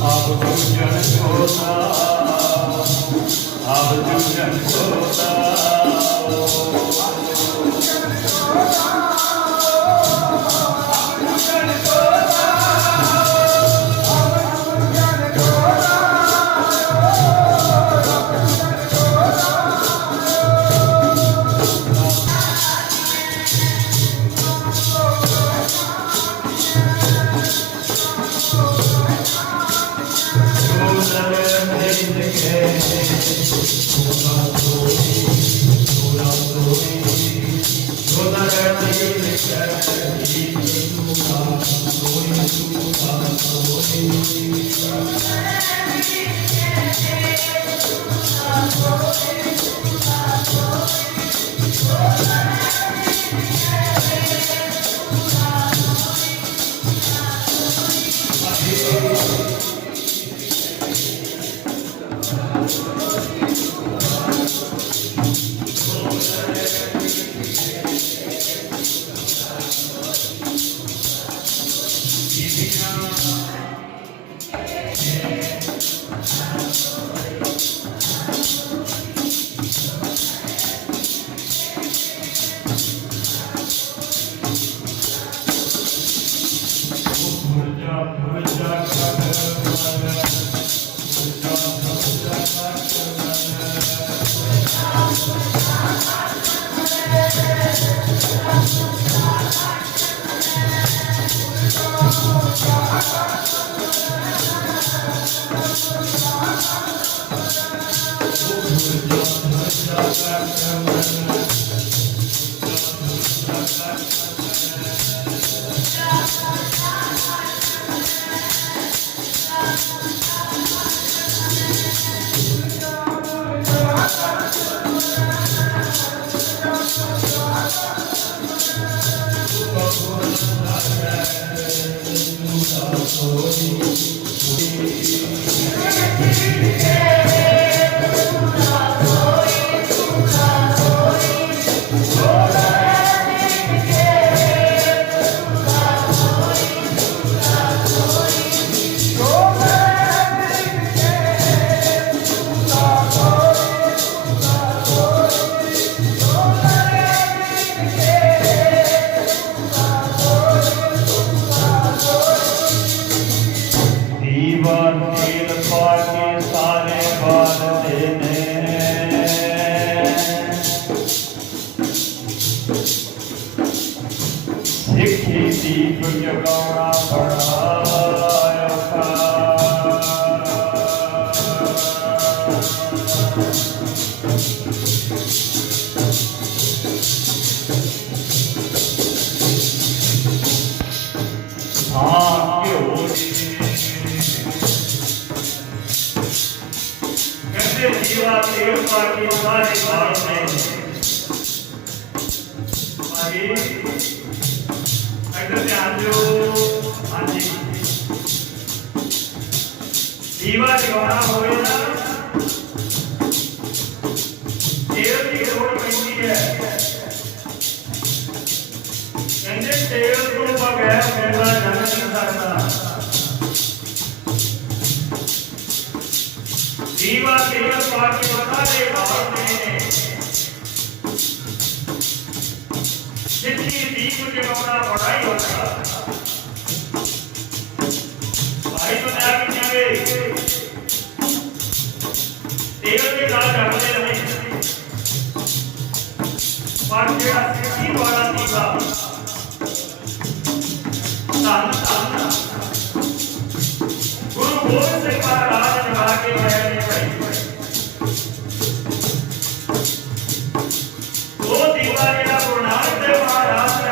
Hallelujah. दीवा जगाना होवे ना तेल की लोड़ पैंदी है कहते तेल तो बगैर मेरा जग नहीं सकता दीवा तेल पाके बता दे भाव में जितनी दीप जगाना बड़ा ही होता भाई तो ना किए तेल के नाल जगते रहे पर जेड़ा सिद्धि वाला दीवा धन धन गुरु गोबिंद सिंह महाराज जगा के गए ने भाई वो दीवा जेड़ा गुरु नानक देव महाराज ने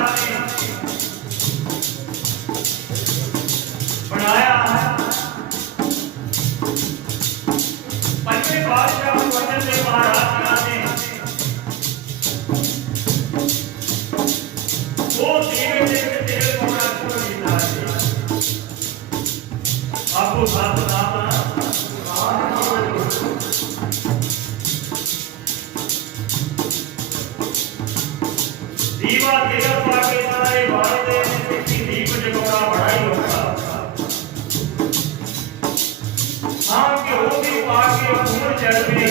घ्यो भी पा के खून चढ़वी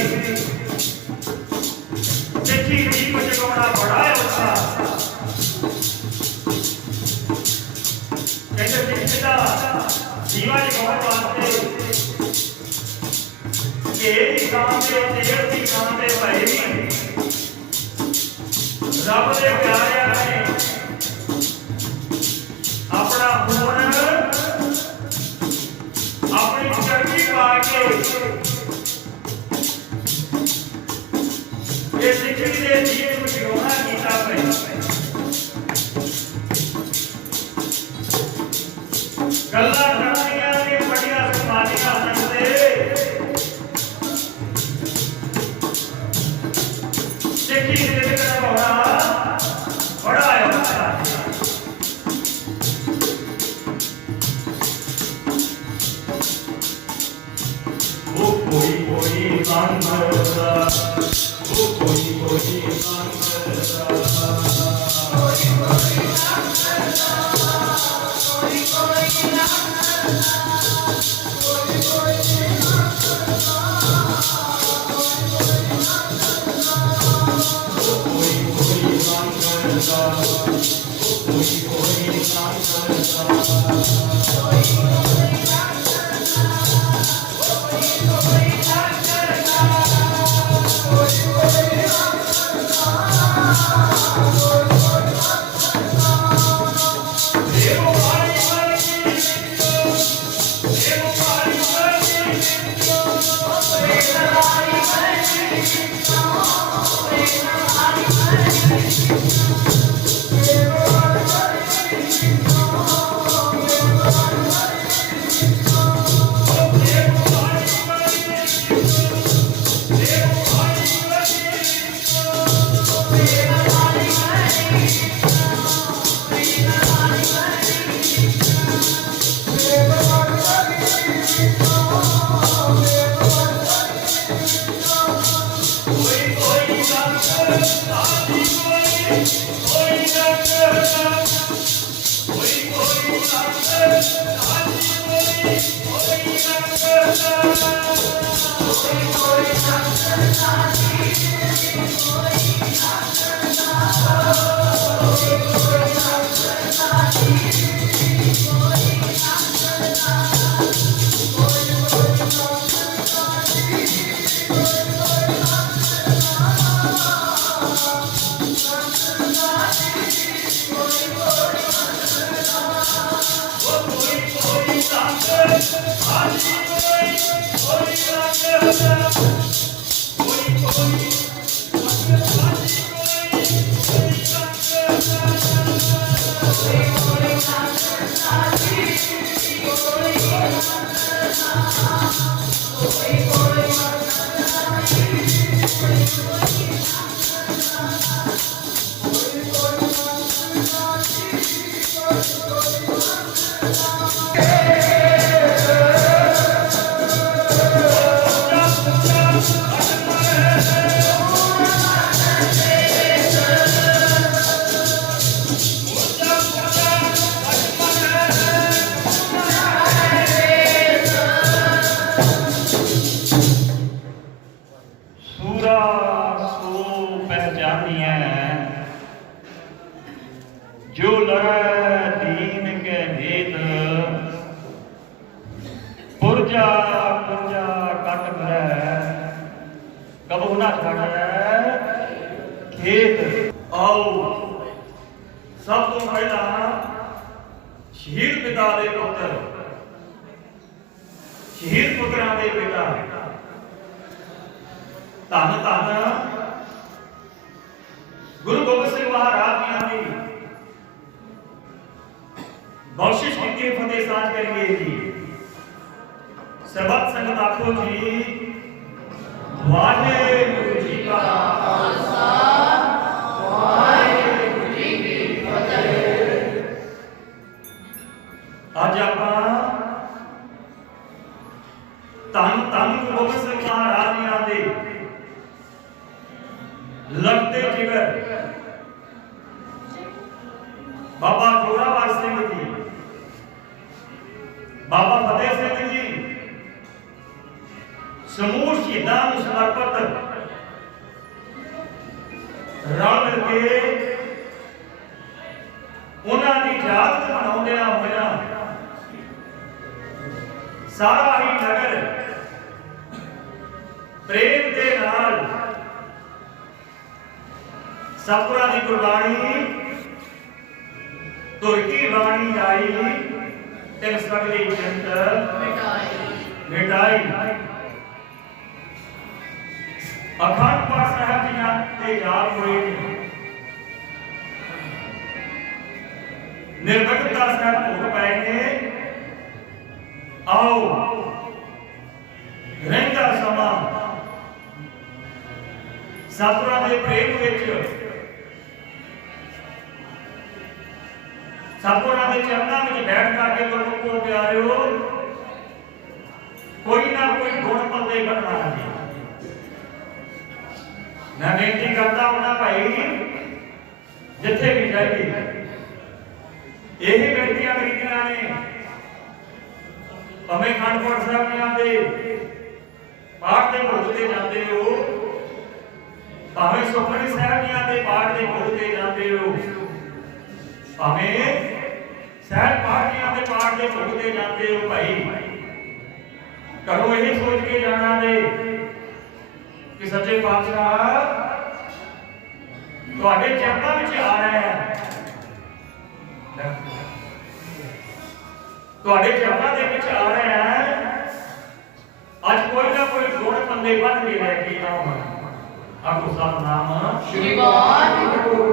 सिੱਖੀ ਦੀਪ ਜਗਾਉਣਾ बड़ा औखा ਕਹਿੰਦੇ ਸਿੱਖ ਦਾ ਦੀਵਾ ਜਗਾਉਣ ਵਾਸਤੇ ਇਹ ਦੀ ਥਾਂ ਤੇ ਤੇਲ ਦੀ ਥਾਂ ਤੇ ਭਾਈ ਰੱਬ ਦੇ ਪਿਆਰਿਆਂ ਨੇ ਆਪਣਾ ਖੂਨ ਆਪਣੀ ਚਰਬੀ ਪਾ ਕੇ ਇਹ ਸਿੱਖੀ ਦੇ ਜੀਵਨ ਵਿੱਚ ਜੋਨਾ ਕੀਤਾ ਭਾਈ ਗੱਲਾਂ ਕਰਨੀਆਂ ਨੇ ਬੜੀਆਂ ਸਮਾਜੀਆਂ ਸੰਦੇ ਸਿੱਖੀ ਦੇ ਵਿੱਚ ਹੋਣਾ ਬੜਾ ਹੈ ਉਹ ਕੋਈ ਸੰਗ ਦਾ ਉਹ ਕੋਈ ਸੰਗ ਦਾ जो लड़े दीन के हित पुरजा पुरजा कट मरै कबू ना छाड़े खेत। आओ सब तो पहला शहीद पिता दे पुत्र शहीद पुत्रां दे बेटा धन धन गुरु गोबिंद सिंह महाराज जी ने बख्शिश की फतेह साझ करिए जी। सबक संगत आखो जी वाहेगुरु जी का खालसा वाहेगुरु जी की फतेह। आज आप धन धन गुरु गोबिंद सिंह महाराज जी दे लगते जिगर बाबा जोरावर सिंह जी बाबा फतेह सिंह जी समूह शहीदां नूं समर्पित रल मिल के उन्हां दी याद मनाउंदिआं होइआं सारा ही नगर प्रेम दे नाल सतगुरां दी गुरबाणी तुर की बाणी आई तिन सगली चिंत मिटाई। अखंड पाठ साहब जी ते याद होए निर्भयता साहब भोग पाए ने आओ रहिंदा समा सतगुरां दे प्रेम विच सतगुरां दे चरणां विच बैठ करके तुहानूं को प्यारिओ कोई ना कोई गुण पल्ले बनना है। मैं बेनती करता हूं भाई जिथे भी जाइए यही बेनतियां मेरियां ने भावें अखंड पाठ साहब जी आते पाठ के भुगते जाते हो भावें सुखमनी साहब जी आते पाठ के भुगते जाते हो भावें सहज पाठ जी आते पाठ के भुगते जाते हो भाई घरों यही सोच के जाना दे कि सच्चे पातशाह तुहाडे चरणां विच आ रहा है तुहाडे चरणां दे विच आ रहा है अज कोई ना कोई गुण बंदे बन के लेके आऊं आपको सतनाम श्री वाहिगुरू।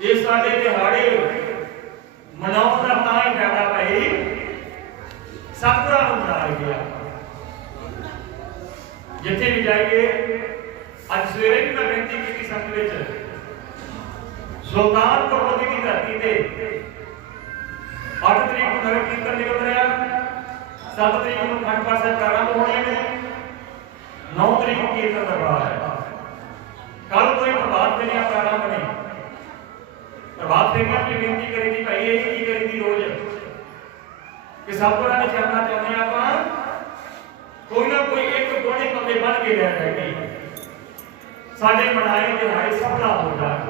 ये साडे दिहाड़े मनाउण दा तां ही फायदा भाई सतगुरां नूं मना गया जिथे भी जाइए। अज सवेरे भी मैं बेनती की संगत विच सुल्तानपुर लोधी की धरती ते 8 तरीक को नगर कीर्तन निकल रहा 7 तरीक को अखंड पाठ साहब प्रारंभ होने में 9 तरीक को कीर्तन दरबार है कल तो प्रभात फेरियां प्रारंभ ने प्रभात फेरियां की बेनती करी थी भाई यही की करी थी रोज कि सतगुरां दे चरणां च आने आपां कोई ना कोई एक गुण पल्ले बन के रह जाएगी साडे मनाए दिहाड़े सफला हो जाए।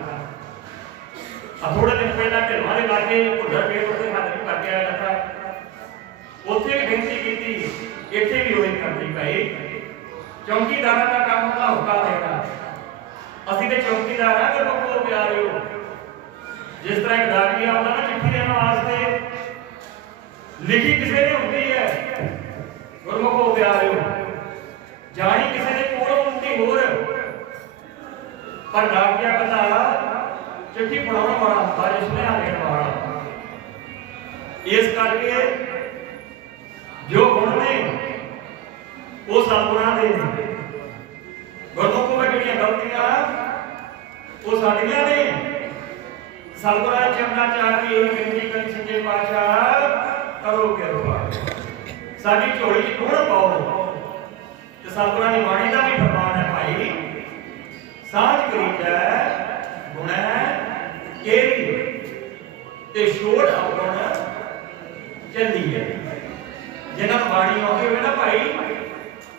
थोड़े दिन पहला ढिलवां दे लागे भुੱडਰ गेट उत्ते हाजिरी करके आया था उत्थे भी बेनती की इत्थे भी होई करनी भाई चौकीदारां दा काम हुंदा हुक्का देना असीं ते चौकीदार आ कि लोगों प्यारे हो जिस तरह एक डाकिया आउंदा ना चिट्ठी देण वास्ते लिखी किसी ने होंदी है गुरमुखो प्यारे हो जानी किसी ने कोल होंदी होर पर डाकिया बंदा चिट्ठी पढ़ाने वाला होंदा जिसने देण वाला इस करके जो गुण ने वो सतगुरां दे गुरमुखों में जिहड़ियां गलतियां वो साडियां ने सतगुरां दे चरणां च आके यही बेनती करी सच्चे पातशाह करो किरपा साडी झोली च गुण पाओ ते सतगुरां दी बाणी दा भी फरमान है भाई साझ करी जाए गुण केरी ते छोड़ अवगुण चली है जिन्हां नूं बाणी आउंदी होवे ना भाई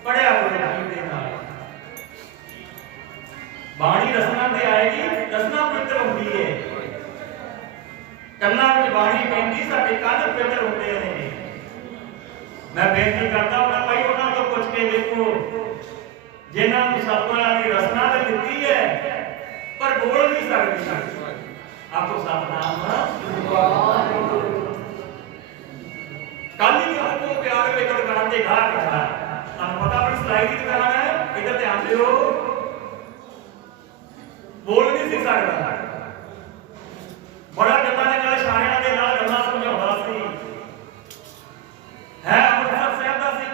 पढ़िया होवे जीव दे नाल बाणी रसना ते आएगी रसना पवित्र होंदी है कन्नां विच बाणी पैंदी साडे कंन पवित्र होंदे ने। मैं बेनती करता हूं भाई उन्हां तो पुछ के देखो जिन्हां नूं सतगुरां दी रसना ते दित्ती है पर बोल नहीं सकदी आपको सतनाम कल ही आपको प्यार के दुकान ते घाट रखा आपको पता अपनी सिलाई की दुकान है इधर ध्यान दियो बोल नहीं सी सकदा बड़ा गल्लां दे नाल शायरां दे नाल गल्लां समझाउंदा सी है अमृतसर साहब दा सी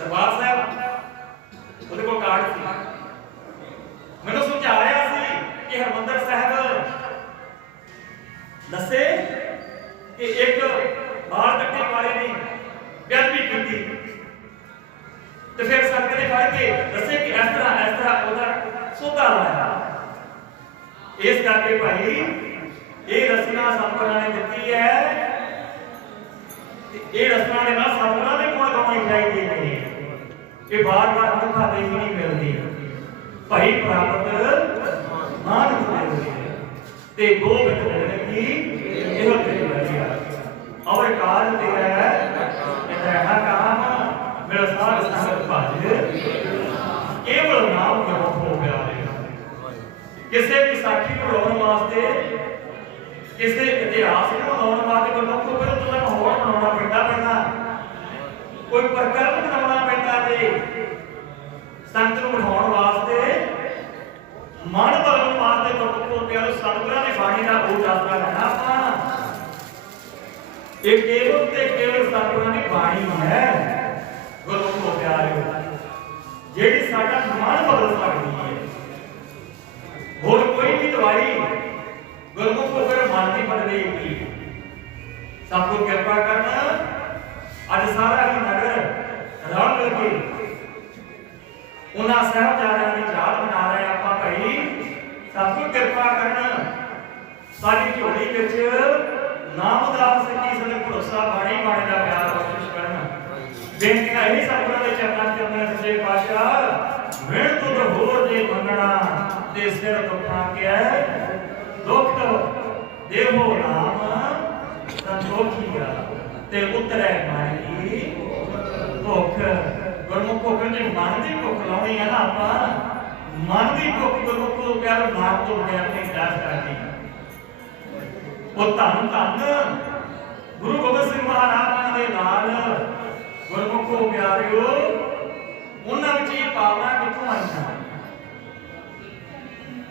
दरबार साहब ਉਹਦੇ ਕੋਲ ਕਾਰਡ ਸੀ ਮੈਨੂੰ ਸਮਝਾ ਰਿਹਾ ਸੀ ਕਿ ਹਰਮੰਦਰ ਸਾਹਿਬ ਦੱਸੇ ਕਿ ਇੱਕ ਬਾਲ ਕੱਟੇ ਵਾਲੇ ਨੇ ਬੇਅਦਬੀ ਕੀਤੀ ਤੇ ਫਿਰ ਸੰਗਤ ਨੇ ਫੜ ਕੇ ਦੱਸੇ ਕਿ ਇਸ ਤਰ੍ਹਾਂ ਉਹਦਾ ਸੋਧਾ ਲਾਇਆ ਇਸ ਕਰਕੇ ਭਾਈ ਇਹ ਰਸਨਾ ਸਤਿਗੁਰਾਂ ਨੇ ਦਿੱਤੀ ਹੈ ਇਹ ਰਸਨਾ ਦੇ ਨਾਲ ਸਤਿਗੁਰਾਂ ਦੇ ਗੁਣ ਗਾਉਣੇ ਚਾਹੀਦੇ ਨੇ कि बार बार मौका दे ही नहीं मिलती भाई प्राप्त मान ते गोविंद मिलने की एहो तेरी बढ़िया और काल तेरा इतना काम मेरा सार संगत भज केवल नाम जप हो गया किसी भी साखी पढ़ाने वास्ते किसी इतिहास को बनाने वास्ते गुरमुख को फिर तुम्हें माहौल बनाना पैदा कोई प्रकरण बनाना पैदा ते संत को बढ़ाने वास्ते मन बदलने वास्ते गुरमुख को प्यारो सतगुरां ने बाणी का बोझ आसरा लेना अपना ये केवल ते केवल सतगुरां की बाणी है गुरमुख को प्यारो जेड़ी साडा मन बदल सकती है और कोई भी दवाई गुरमुख को फिर मन नहीं बदलेगी सबको कृपा करना अज सारा ही नगर रल मिल के उन्होंने साहबजादियों की याद मना रहे हैं आप भाई सबको कृपा करना सारी झोली विच नामदास सच्ची सदा भरोसा बाणी बाणी का प्यार कोशिश करना बेनतियां यही सतगुरां दे चरनां च अपने सच्चे पातशाह मिहनत तो होर जे मंगना ते सिर दुखा के दुख देवो नाम संतोखिया ते उतरे माई भुख गुरमुख को कहते मन की भुख लानी है ना आप मन की भुख गुरमुख को प्यार नाम तो बगैर नहीं जा सकती वो धन धन गुरु गोबिंद सिंह महाराज के नाल गुरमुख को प्यारियो उन्हां विच ये भावना कित्थों आई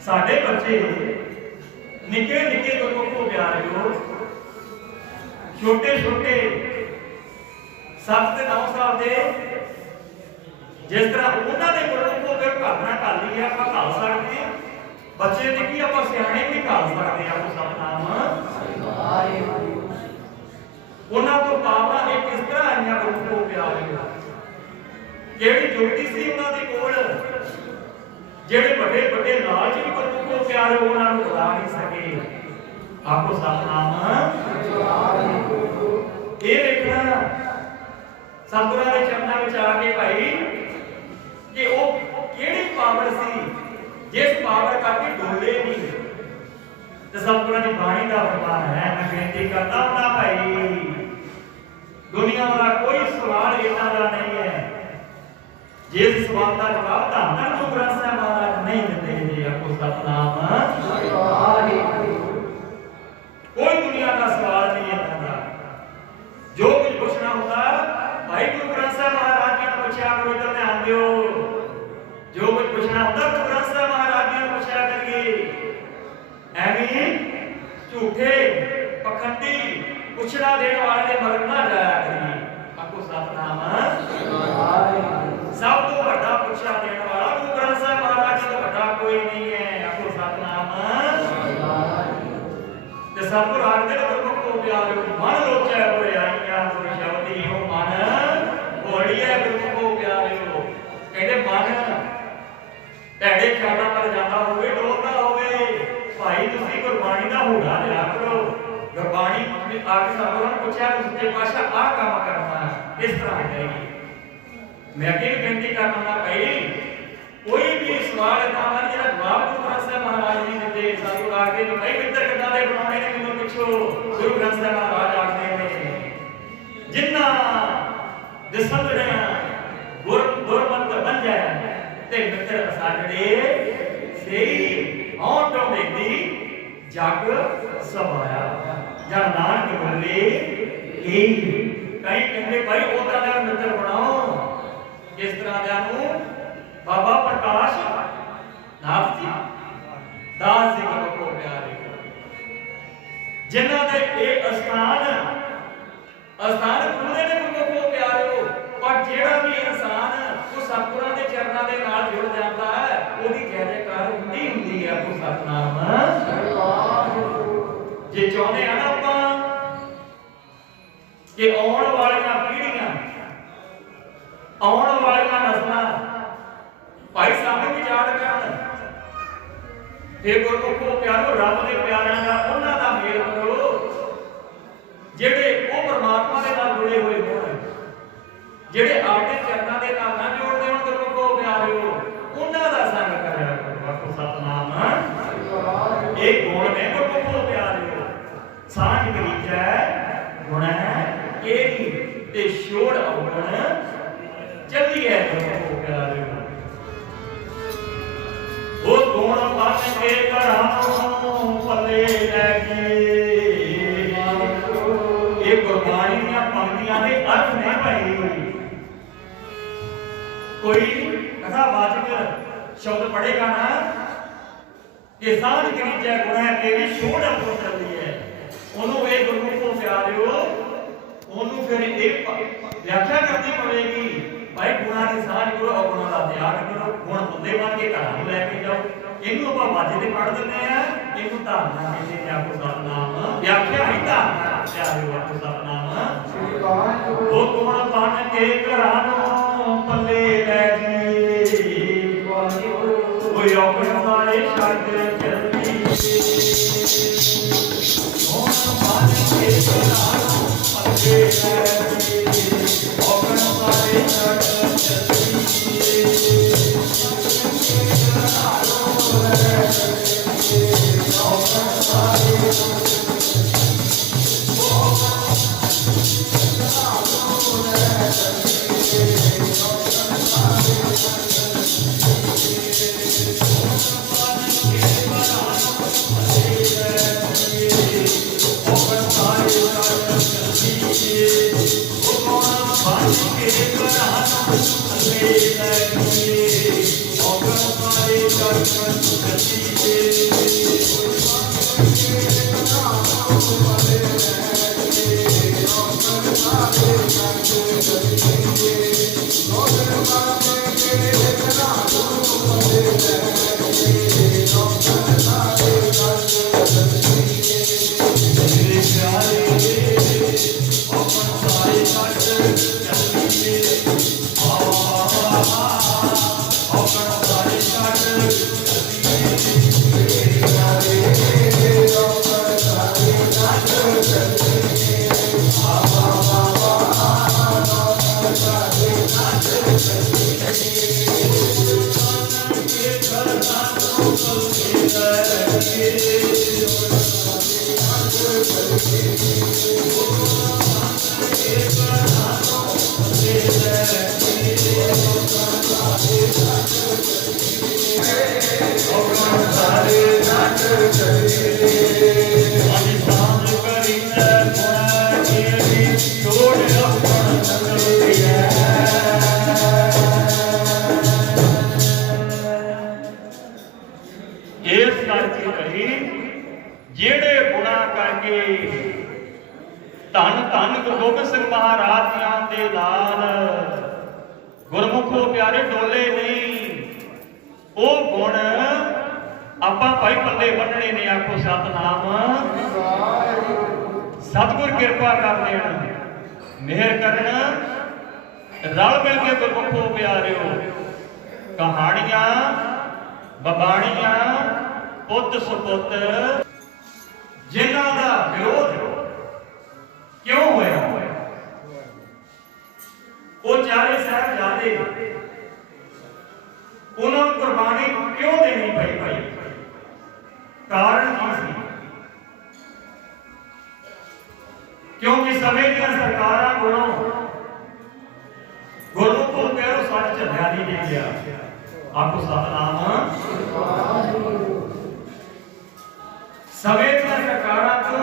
साडे बच्चे निके निके गुरमुख को प्यारियो छोटे छोटे 7 ते 9 साल के जिस तरह उन्होंने गुरमुख को फिर घालना कर ली है आप घाल सकते बच्चे ने की आप सियाने भी घाल सकते हैं आप सतनाम उन्होंने तो भावना एक किस तरह आई गुरमुख को प्यारियो जेड़ी जुगती सी उन्होंने कोल जेड़े बड़े बड़े लालच भी गुरमुख को प्यारे उन्होंने बुला नहीं सके आपको सतनाम ये देखना सतगुरां दे चरनां विच आके भाई कि वो केड़ी पावर सी जिस पावर करके डोले नहीं ते सतगुरां दी बाणी दा फरमान है मैं बेनती करता हूं भाई दुनिया वाला कोई सवाल इतना दा नहीं है जिस सवाल का जवाब धन गुरु ग्रंथ साहिब महाराज नहीं देते जी आपको सतनाम कोई दुनिया का सवाल नहीं है था जो कुछ पूछना होता भाई गुरु ग्रंथ साहिब महाराज जी ने पूछा करो इधर ध्यान दियो जो कुछ पूछना होता गुरु ग्रंथ साहिब महाराज जी ने पूछा करिए एवी झूठे पखंडी पूछना देने वाले ने मगर ना जाया करिए आपको सतनाम सब तो बड़ा पूछा देने वाला गुरु ग्रंथ साहिब महाराज जी तो बड़ा कोई नहीं है आपको सतनाम ते सतगुरु आखदे ने गुरमुख को प्यारो मन लोचै होए आईयां गुर शब्दी हो मन होड़िए गुरमुख को प्यारो कहते मन भैड़े ख्यालां पर जांदा होवे डोलदा होवे भाई तुसीं गुरबाणी दा होड़ा लिया करो गुरबाणी आके सतगुरां ने पूछा सच्चे पातशाह आ काम करना इस तरह करेगी मैं अगे भी बेनती करना भाई कोई भी सवाल इतना ना जेड़ा जवाब गुरु ग्रंथ साहिब महाराज जी देते सतगुरु आके जो कई मित्र किदां दे बनाने ने मैनूं पुछो गुरु ग्रंथ साहिब महाराज आखदे ने जिन्ना दिसन जड़े गुरमत बन जाए ते मित्र साडे सही औं तो देखदी जग सवाया जब नानक बोले ए कई कहंदे भाई ओ दा मित्र बनाओ किस तरह दे बाबा प्रकाश नाथ जी दास जी को प्यारे जिन्हों ने एक स्थान खुले ने गुरमुख को प्यारे पर जेड़ा भी इंसान वो सतगुरां दे चरनां दे नाल जुड़ जाता है ओदी जय जयकार हुंदी है आपको सतनाम जे चाहते हैं ना आपां कि आउण वालियां पीढ़ियां आउण वालियां नस्लां भाई साहब भी याद करन हे गुरमुख को प्यारो रब दे प्यारिਆਂ ਦਾ ਉਹਨਾਂ ਦਾ ਮੇਲ ਕਰੋ ਜਿਹੜੇ ਉਹ ਪਰਮਾਤਮਾ ਦੇ ਨਾਲ ਜੁੜੇ ਹੋਏ ਹੋਣ ਜਿਹੜੇ ਆਪਣੇ ਚਰਨਾਂ ਦੇ ਨਾਲ ਨਾ ਜੋੜਦੇ ਹੋਣ औगण चली है गुरमुखो प्यारे वो गुण बन के घरां पले लैके ये गुरबाणी दी पंक्तियां दे अर्थ ने भाई कोई कथावाचक शब्द पढ़ेगा ना कि सांझ करीजे गुण है तेरी छोड़ अपो चलती है ओनू ये गुरमुखो प्यारिओ ओनू फिर एक व्याख्या करनी पड़ेगी भाई गुणा की सांझ करो और गुणा का त्याग करो गुण बुंदे बन के घर में लैके जाओ इनू ਆਪਾਂ ਵਾਜੇ ਤੇ ਪੜ ਦਿੰਦੇ ਆ ਇਹਨੂੰ ਧਾਰਨਾ ਕਹਿੰਦੇ ਨੇ ਆਪੋ ਸਤਨਾਮ ਵਿਆਖਿਆ ਹੀ ਧਾਰਨਾ ਪਿਆਰਿਓ ਆਪੋ ਸਤਨਾਮ ਉਹ ਗੁਣ ਬਨ ਕੇ ਘਰਾਂ ਨੂੰ ਪੱਲੇ ਲੈ ਜੀ ਕੋਈ ਔਗਣ ਵਾਲੇ ਛੱਡ ਚਲਦੀ ਗੁਣ ਬਨ ਕੇ ਘਰਾਂ ਨੂੰ ਪੱਲੇ ਲੈ ਜੀ ਔਗਣ ਵਾਲੇ ਛੱਡ ਚਲਦੀ धन धन गुरु गोबिंद सिंह महाराज दियां दे नाल गुरमुखो प्यारे डोले नहीं वो गुण आपां भाई पल्ले बन्नणे ने आखो सतनाम सतगुर कृपा कर देण मेहर करन रल मिल के गुरमुखो प्यारिओ कहानियां बबाणियां पुत सुपुत जिन्हां दा विरोध क्यों होया वो चारे साहबजादे उन्होंने कुर्बानी क्यों देनी पई भाई कारण की सी क्योंकि समय दी सरकारां कोलों गुरु को कहो सच झल्लिया नहीं दे गया आपको सतनाम समय दी सरकारां को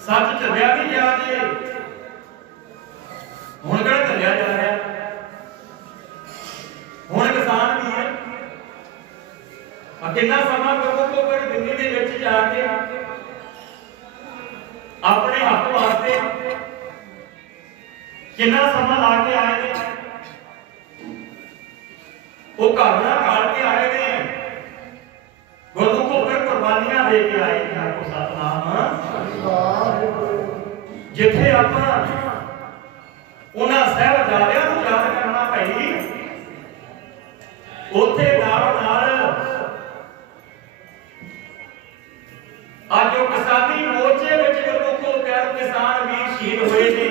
सच झल्लिया नहीं जा रहे हुण किहड़ा झल्लिया जा रहा हुण किसान भी है कितना समा गुरु को दिल्ली के विच जाके अपने हक वास्ते कितना समा ला के आए ने वो घर ना काट के आए ने गुरु को कुर्बानियां दे के आए ने आपको सतनाम जिथे आप उन्हां साहबजादियां नूं याद करना पई उत्थे नाल नाल आज जो किसानी मोर्चे विच गुरमुखो प्यारे किसान वीर शहीद हुए ने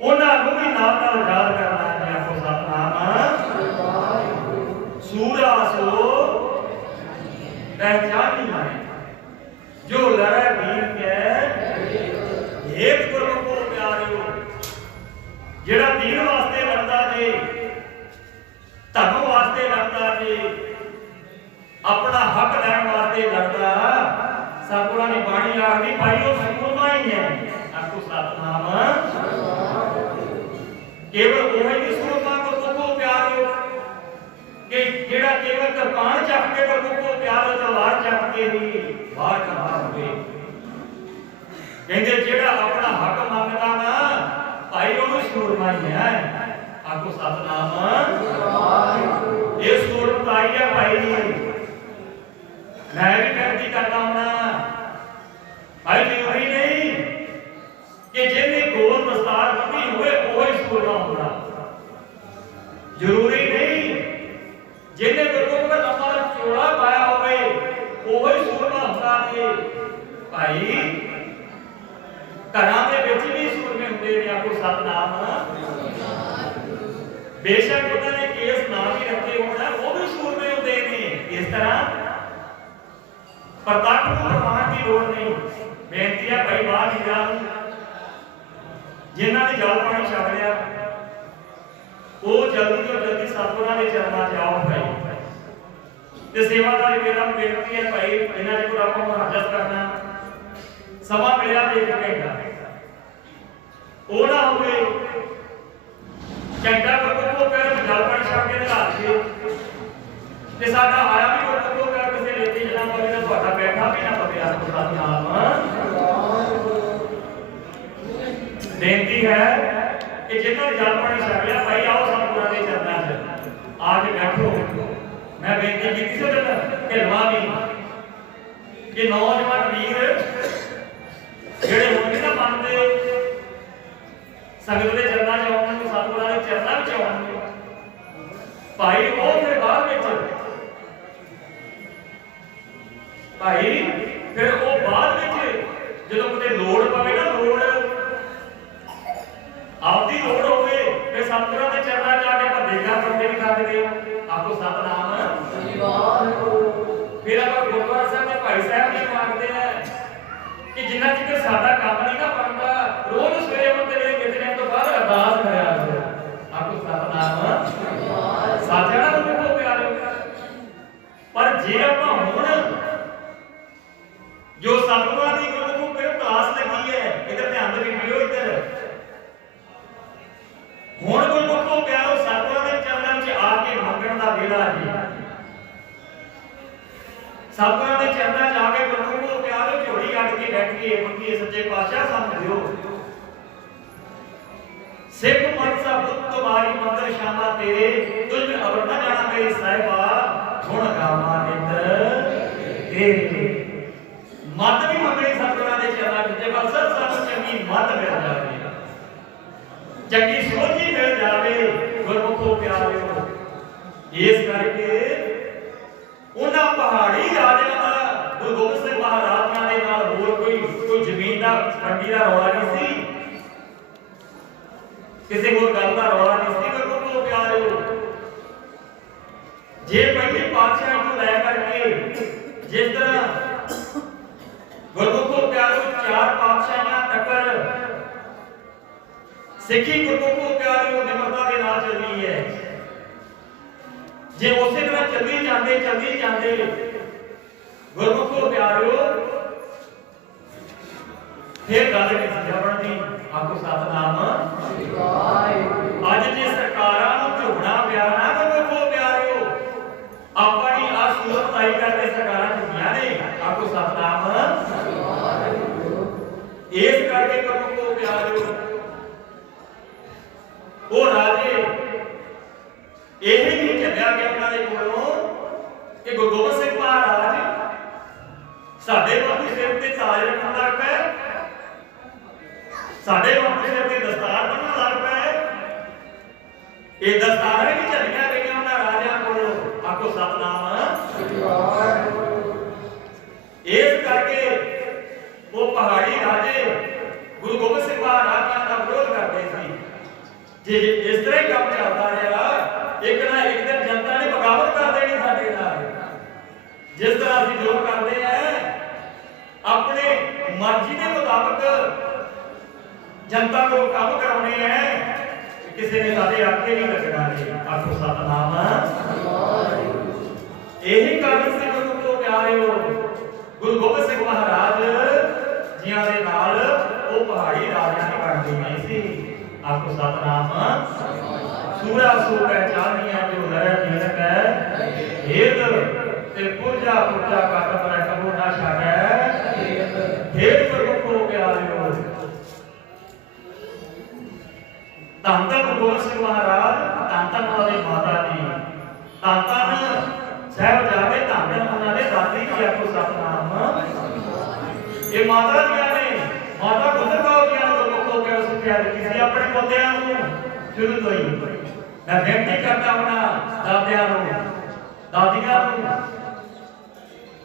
उन्हां नूं भी नाल नाल याद करना है आपको सतनाम सूरा सो पहचानी है जो लड़े वीर के एक गुरमुखो प्यारिओ लड़ता जी अपना हक लैण वास्ते लड़दा सतगुरां दी बाणी आखदी भाई वो सूरमा ही है आखो सतनाम केवल वही नहीं सूरमा को प्यारो कि जेड़ा केवल कृपान चक के को प्यारो तलवार चक के ही बाहर कमा होवे कहंदे जेड़ा अपना हक मंगदा ना भाई वो सूरमा ही है आखो सतनाम ये सूरमताई है भाई मैं भी बेनती करता हूं भाई जरूरी नहीं कि जिन्हें गोल दस्तार बंदी हुए वो ही सूरमा होगा जरूरी नहीं जिन्हें गुरु का लंबा चौड़ा पाया होवे वो ही सूरमा होगा ने भाई घरां दे विच भी सूरमे हुंदे ने आखो सतनाम बेशक उन्होंने केस ना भी रखे होना वो भी सूरमे होंदे ने इस तरह प्रतक्ष प्रमाण की लोड़ नहीं बेनती है भाई बाहर हीरा जिन्हों ने जल पानी छक लिया वो जल्दी तो जल्दी सतगुरां दे चरनां च आओ भाई ते सेवादार मेरा बेनती है भाई इन्हां दे कोल आपां हाजत करना समा मिलिया ते 1 घंटा ਉਹ ਨਾ ਹੋਵੇ ਘੰਟਾ ਕੋ ਪੈਰ ਜਲ ਪਾਣੀ ਛਕ ਕੇ ਨਿਕਾਲ ਕੇ ਤੇ ਸਾਡਾ ਆਇਆ ਵੀ ਕੋ ਕਰ ਕਿਸੇ ਨੇ ਤੇ ਜਨਾ ਪਵੇ ਨਾ ਤੁਹਾਡਾ ਬੈਠਾ ਵੀ ਨਾ ਪਵੇ ਆਪ ਦਾ ਨਾਮ ਬੇਨਤੀ ਹੈ ਕਿ ਜਿਨ੍ਹਾਂ ਨੇ ਜਲ ਪਾਣੀ ਛਕ ਲਿਆ ਭਾਈ ਆਓ ਸਤਿਗੁਰਾਂ ਦੇ ਚਰਨਾਂ 'ਚ ਆ ਕੇ ਬੈਠੋ ਮੈਂ ਬੇਨਤੀ ਕੀਤੀ ਸੀ ਉਹਦੇ ਢਿਲਵਾ ਵੀ ਕਿ ਨੌਜਵਾਨ ਵੀਰ ਜਿਹੜੇ ਹੋਣਗੇ ਨਾ ਮੰਨਦੇ संगत के चरणा च आउणगे सतगुरां दे चरणा विच आउणगे भाई वो फिर बाद विच भाई फिर वो बाद विच जदों किते लोड़ पवे ना लोड़ आपदी लोड़ होवे फिर सतगुरां दे चरणा च आके ਆਪਾਂ देगा बंदे भी खाते आपको सतनाम फिर ਆਪਾਂ ਗੁਰਦੁਆਰਾ ਸਾਹਿਬ ਦੇ ਭਾਈ ਸਾਹਿਬ ਨੇ ਮੰਗਦੇ ਆ कि जिन्ना चिर साडा काम नहीं ना बनता रोज सवेरे उठते ने कितने तो बाद अरदास करया करो आपको सतनाम साथिया ना तुम को प्यारे पर जे ਆਪਾਂ ਹੁਣ जो सतगुरां दी गुरु को फिर क्लास लगी है इधर ध्यान दे वीडियो इधर ਹੁਣ गुरु को प्यारो सतगुरां दे चरणਾਂ ਵਿੱਚ आ के ਮੰਗਣ ਦਾ ਵੇਲਾ ਹੈ सतगुरां दे चरणਾਂ 'ਚ आ के गुरु को प्यारो झोली अड़ के बैठिए मंगिए सच्चे पातशाह समझ लियो सिख मत सा पुत तुम्हारी मंदिर शामा तेरे तुझ में अवर न जाना मेरी साहिबा गुण गावा नित तेरे मत भी मंगनी सतगुरां दे चरणां 'ਚ जे बस ਸਾਨੂੰ ਚੰਗੀ ਮਤ ਮਿਲ ਜਾਵੇ ਚੰਗੀ ਸੋਝੀ ਮਿਲ ਜਾਵੇ ਗੁਰੂ को प्यारो इस करके ਉਹਨਾਂ ਪਹਾੜੀ ਰਾਜਿਆਂ ਦਾ ਗੁਰੂ ਗੋਬਿੰਦ ਸਿੰਘ ਮਹਾਰਾਜ ਦੇ ਨਾਲ ਹੋਰ ਕੋਈ ਜ਼ਮੀਨ ਦਾ ਵੰਡੀ ਦਾ ਰੌਲਾ ਨਹੀਂ ਸੀ ਕਿਸੇ ਹੋਰ ਗੱਲ ਦਾ ਰੌਲਾ ਨਹੀਂ ਸੀ ਗੁਰੂ ਨੂੰ ਪਿਆਰਿਓ ਜੇ ਪਹਿਲੇ ਪਾਤਸ਼ਾਹ ਨੂੰ ਲੈ ਕਰਕੇ ਜਿਸ ਤਰ੍ਹਾਂ ਗੁਰੂ ਨੂੰ ਪਿਆਰਿਓ 4 ਪਾਤਸ਼ਾਹਾਂ ਤੱਕ ਸਿੱਖੀ ਗੁਰੂ ਨੂੰ ਪਿਆਰਿਓ ਨਿਮਰਤਾ ਦੇ ਨਾਲ ਚੱਲੀ ਹੈ जे उस तरह चली जाते गुरमुख को प्यारो फिर गल नहीं बनती आपको सतनाम अज जे सरकारां नूं झुकना पिया ना गुरमुख को प्यारो अपनी आ सूरताई करके सरकारां झुकियां ने आपको सतनाम इस करके गुरमुख को प्यारो वो राजे यही नहीं चलिया गया उन्होंने कोलों कि गुरु गोबिंद सिंह महाराज साडे बापू सिर ते ताज रखण लग पए साडे बापू सिर ते दस्तार बन्नण लग पए ये दस्तारां ही चलिया गईयां उन्हां राजियां कोलों आखो सतनाम इस करके वो पहाड़ी राजे गुरु गोबिंद सिंह महाराज का विरोध करते थे जे इस तरह काम चलता रहा एक ना एक दिन जनता ने बगावत कर देनी साडे नाल जिस तरह ਅਸੀਂ ਜੋ ਕਰਦੇ हैं अपने मर्जी के मुताबिक जनता को काम कराने हैं किसी ने साडे आखे नहीं लगना जी आखो सतनाम ਪਿਆਰਿਓ ਗੁਰੂ ਗੋਬਿੰਦ ਸਿੰਘ ਮਹਾਰਾਜ ਜੀਆਂ ਦੇ ਨਾਲ ਉਹ ਪਹਾੜੀ ਰਾਜਧਾਨੀ ਬਣਦੀ ਨਹੀਂ ਸੀ। ਆਖੋ ਸਤਨਾਮ। ਸੂਰਾ ਸੂਰਾ ਚਾਹਨੀਆਂ ਜੋ ਲਹਿ ਜੀਨਕ ਹੈ ਹੇਦ ਤੇ ਪੁਰਜਾ ਪੁਰਜਾ ਕੱਟ ਪਰ ਕਬੂ ਨਾ ਛਾੜੈ ਹੇਦ ਗੁਰਮੁਖੋ ਪਿਆਰਿਓ। ਧੰਨ ਧੰਨ ਗੁਰੂ ਗੋਬਿੰਦ ਸਿੰਘ ਮਹਾਰਾਜ, ਧੰਨ ਧੰਨ ਉਹਨਾਂ ਦੀ ਮਾਤਾ ਜੀ, ਧੰਨ ਧੰਨ ਸਾਹਿਬਜ਼ਾਦੇ, ਧੰਨ ਧੰਨ ਉਹਨਾਂ ਦੇ ਦਾਦੀ ਜੀ। ਆਖੋ ਸਤਨਾਮ। ਇਹ ਮਾਤਾ ਜੀਆਂ ਨੇ, ਮਾਤਾ ਗੁਜਰ ਕੌਰ ਜੀਆਂ ਨੇ ਗੁਰਮੁਖੋ ਪਿਆਰ ਸਿੱਖਿਆ ਦਿੱਤੀ ਸੀ ਆਪਣੇ ਪੋਤਿਆਂ ਨੂੰ ਸ਼ੁਰੂ ਤੋਂ ਹੀ। ਮੈਂ ਬੇਨਤੀ ਕਰਦਾ ਆਪਣਾ ਦਾਦਿਆਂ ਨੂੰ, ਦਾਦੀਆਂ ਨੂੰ,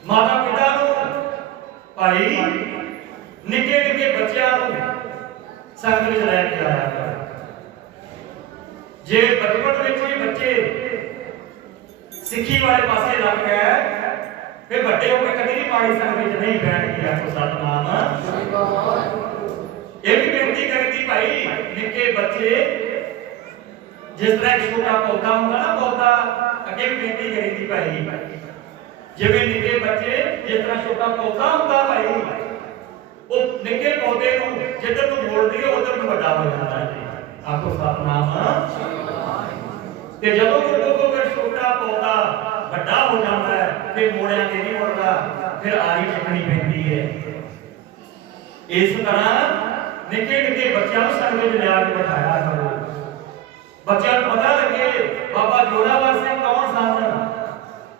ਮਾਤਾ ਪਿਤਾ ਨੂੰ, ਭਾਈ ਨਿੱਕੇ ਨਿੱਕੇ ਬੱਚਿਆਂ ਨੂੰ ਸੰਗ ਵਿੱਚ ਲੈ ਕੇ ਆਇਆ ਕਰ। ਜੇ ਬਚਪਨ ਵਿੱਚ ਹੀ ਬੱਚੇ ਸਿੱਖੀ ਵਾਲੇ ਪਾਸੇ ਲੱਗ ਗਏ ਫਿਰ ਵੱਡੇ ਹੋ ਕੇ ਕਦੀ ਵੀ ਮਾੜੀ ਸੰਗਤ ਵਿੱਚ ਨਹੀਂ ਬੈਠਣਗੇ। ਆਖੋ ਸਤਨਾਮ। ਇਹ ਵੀ ਬੇਨਤੀ ਕਰੀਦੀ ਭਾਈ ਨਿੱਕੇ ਬੱਚੇ, ਜਿਸ ਤਰ੍ਹਾਂ ਇੱਕ ਛੋਟਾ ਪੌਦਾ ਹੁੰਦਾ ਨਾ, ਪੌਦਾ ਅੱਗੇ ਵੀ ਬੇਨਤੀ ਕਰੀਦੀ ਭਾਈ ਜਿਵੇਂ ਨਿੱਕੇ ਬੱਚੇ ਜਿਸ ਤਰ੍ਹਾਂ ਛੋਟਾ ਪੌਦਾ ਹੁੰਦਾ ਭਾਈ, ਉਹ ਨਿੱਕੇ ਪੌਦੇ ਨੂੰ ਜਿੱਧਰ ਨੂੰ ਮੋੜਦੀ ਹੈ ਉਧਰ ਨੂੰ ਵੱਡਾ ਹੋ ਜਾਂਦਾ ਹੈ। ਆਖੋ ਸਤਨਾਮ। ਤੇ ਜਦੋਂ ਕੋਈ ਛੋਟਾ ਪੌਦਾ ਵੱਡਾ ਹੋ ਜਾਂਦਾ ਹੈ ਤੇ ਮੋੜਿਆਂ ਤੇ ਨਹੀਂ ਮੁੜਦਾ, ਫਿਰ ਆਰੀ ਚੱਕਣੀ ਪੈਂਦੀ ਹੈ। ਇਸ ਤਰ੍ਹਾਂ ਨਿੱਕੇ ਨਿੱਕੇ ਬੱਚਿਆਂ ਨੂੰ ਸੰਗ ਵਿੱਚ ਲਿਆ ਕੇ ਬਿਠਾਇਆ ਕਰੋ। ਬੱਚਿਆਂ ਨੂੰ ਪਤਾ ਲੱਗੇ ਬਾਬਾ ਜੋਰਾਵਰ ਸਿੰਘ ਕੌਣ ਸਨ,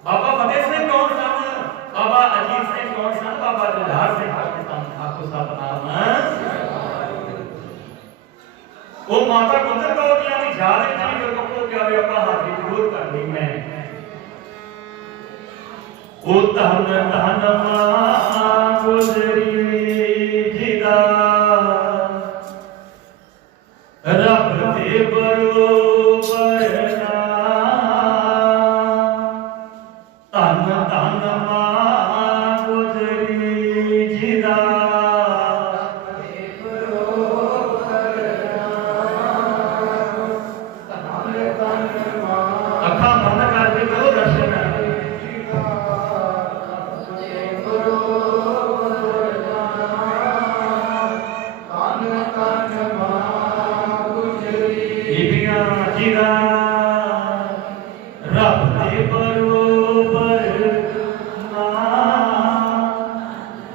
ਬਾਬਾ ਫਤਿਹ ਸਿੰਘ ਕੌਣ ਸਨ, ਬਾਬਾ ਅਜੀਤ ਸਿੰਘ ਕੌਣ ਸਨ, ਬਾਬਾ ਜੁਝਾਰ ਸਿੰਘ ਕੌਣ ਸਨ। ਆਖੋ ਸਤਨਾਮ। ਉਹ ਮਾਤਾ ਗੁਜਰ ਕੌਰ ਜੀਆਂ ਦੀ ਯਾਦ ਵਿੱਚ ਵੀ ਗੁਰਮੁਖੋ ਪਿਆਰੇ ਆਪਾਂ ਹਾਜ਼ਰੀ ਜ਼ਰੂਰ ਕਰਨੀ ਹੈ। ਉਹ ਧੰਨ ਧੰਨ ਮਾਂ ਗੁਜਰੀ ਜੀ ਦਾ ਰੱਬ ਦੇ ਬਰੋਬਰ ਨਾ। ਧੰਨ ਧੰਨ ਮਾਂ ਗੁਜਰੀ ਜੀ ਦਾ ਅੱਖਾਂ ਬੰਦ ਕਰਕੇ ਕਰੋ ਦਰਸ਼ਨ। ਰੱਬ ਦੇ ਬਰੋਬਰ ਨਾ।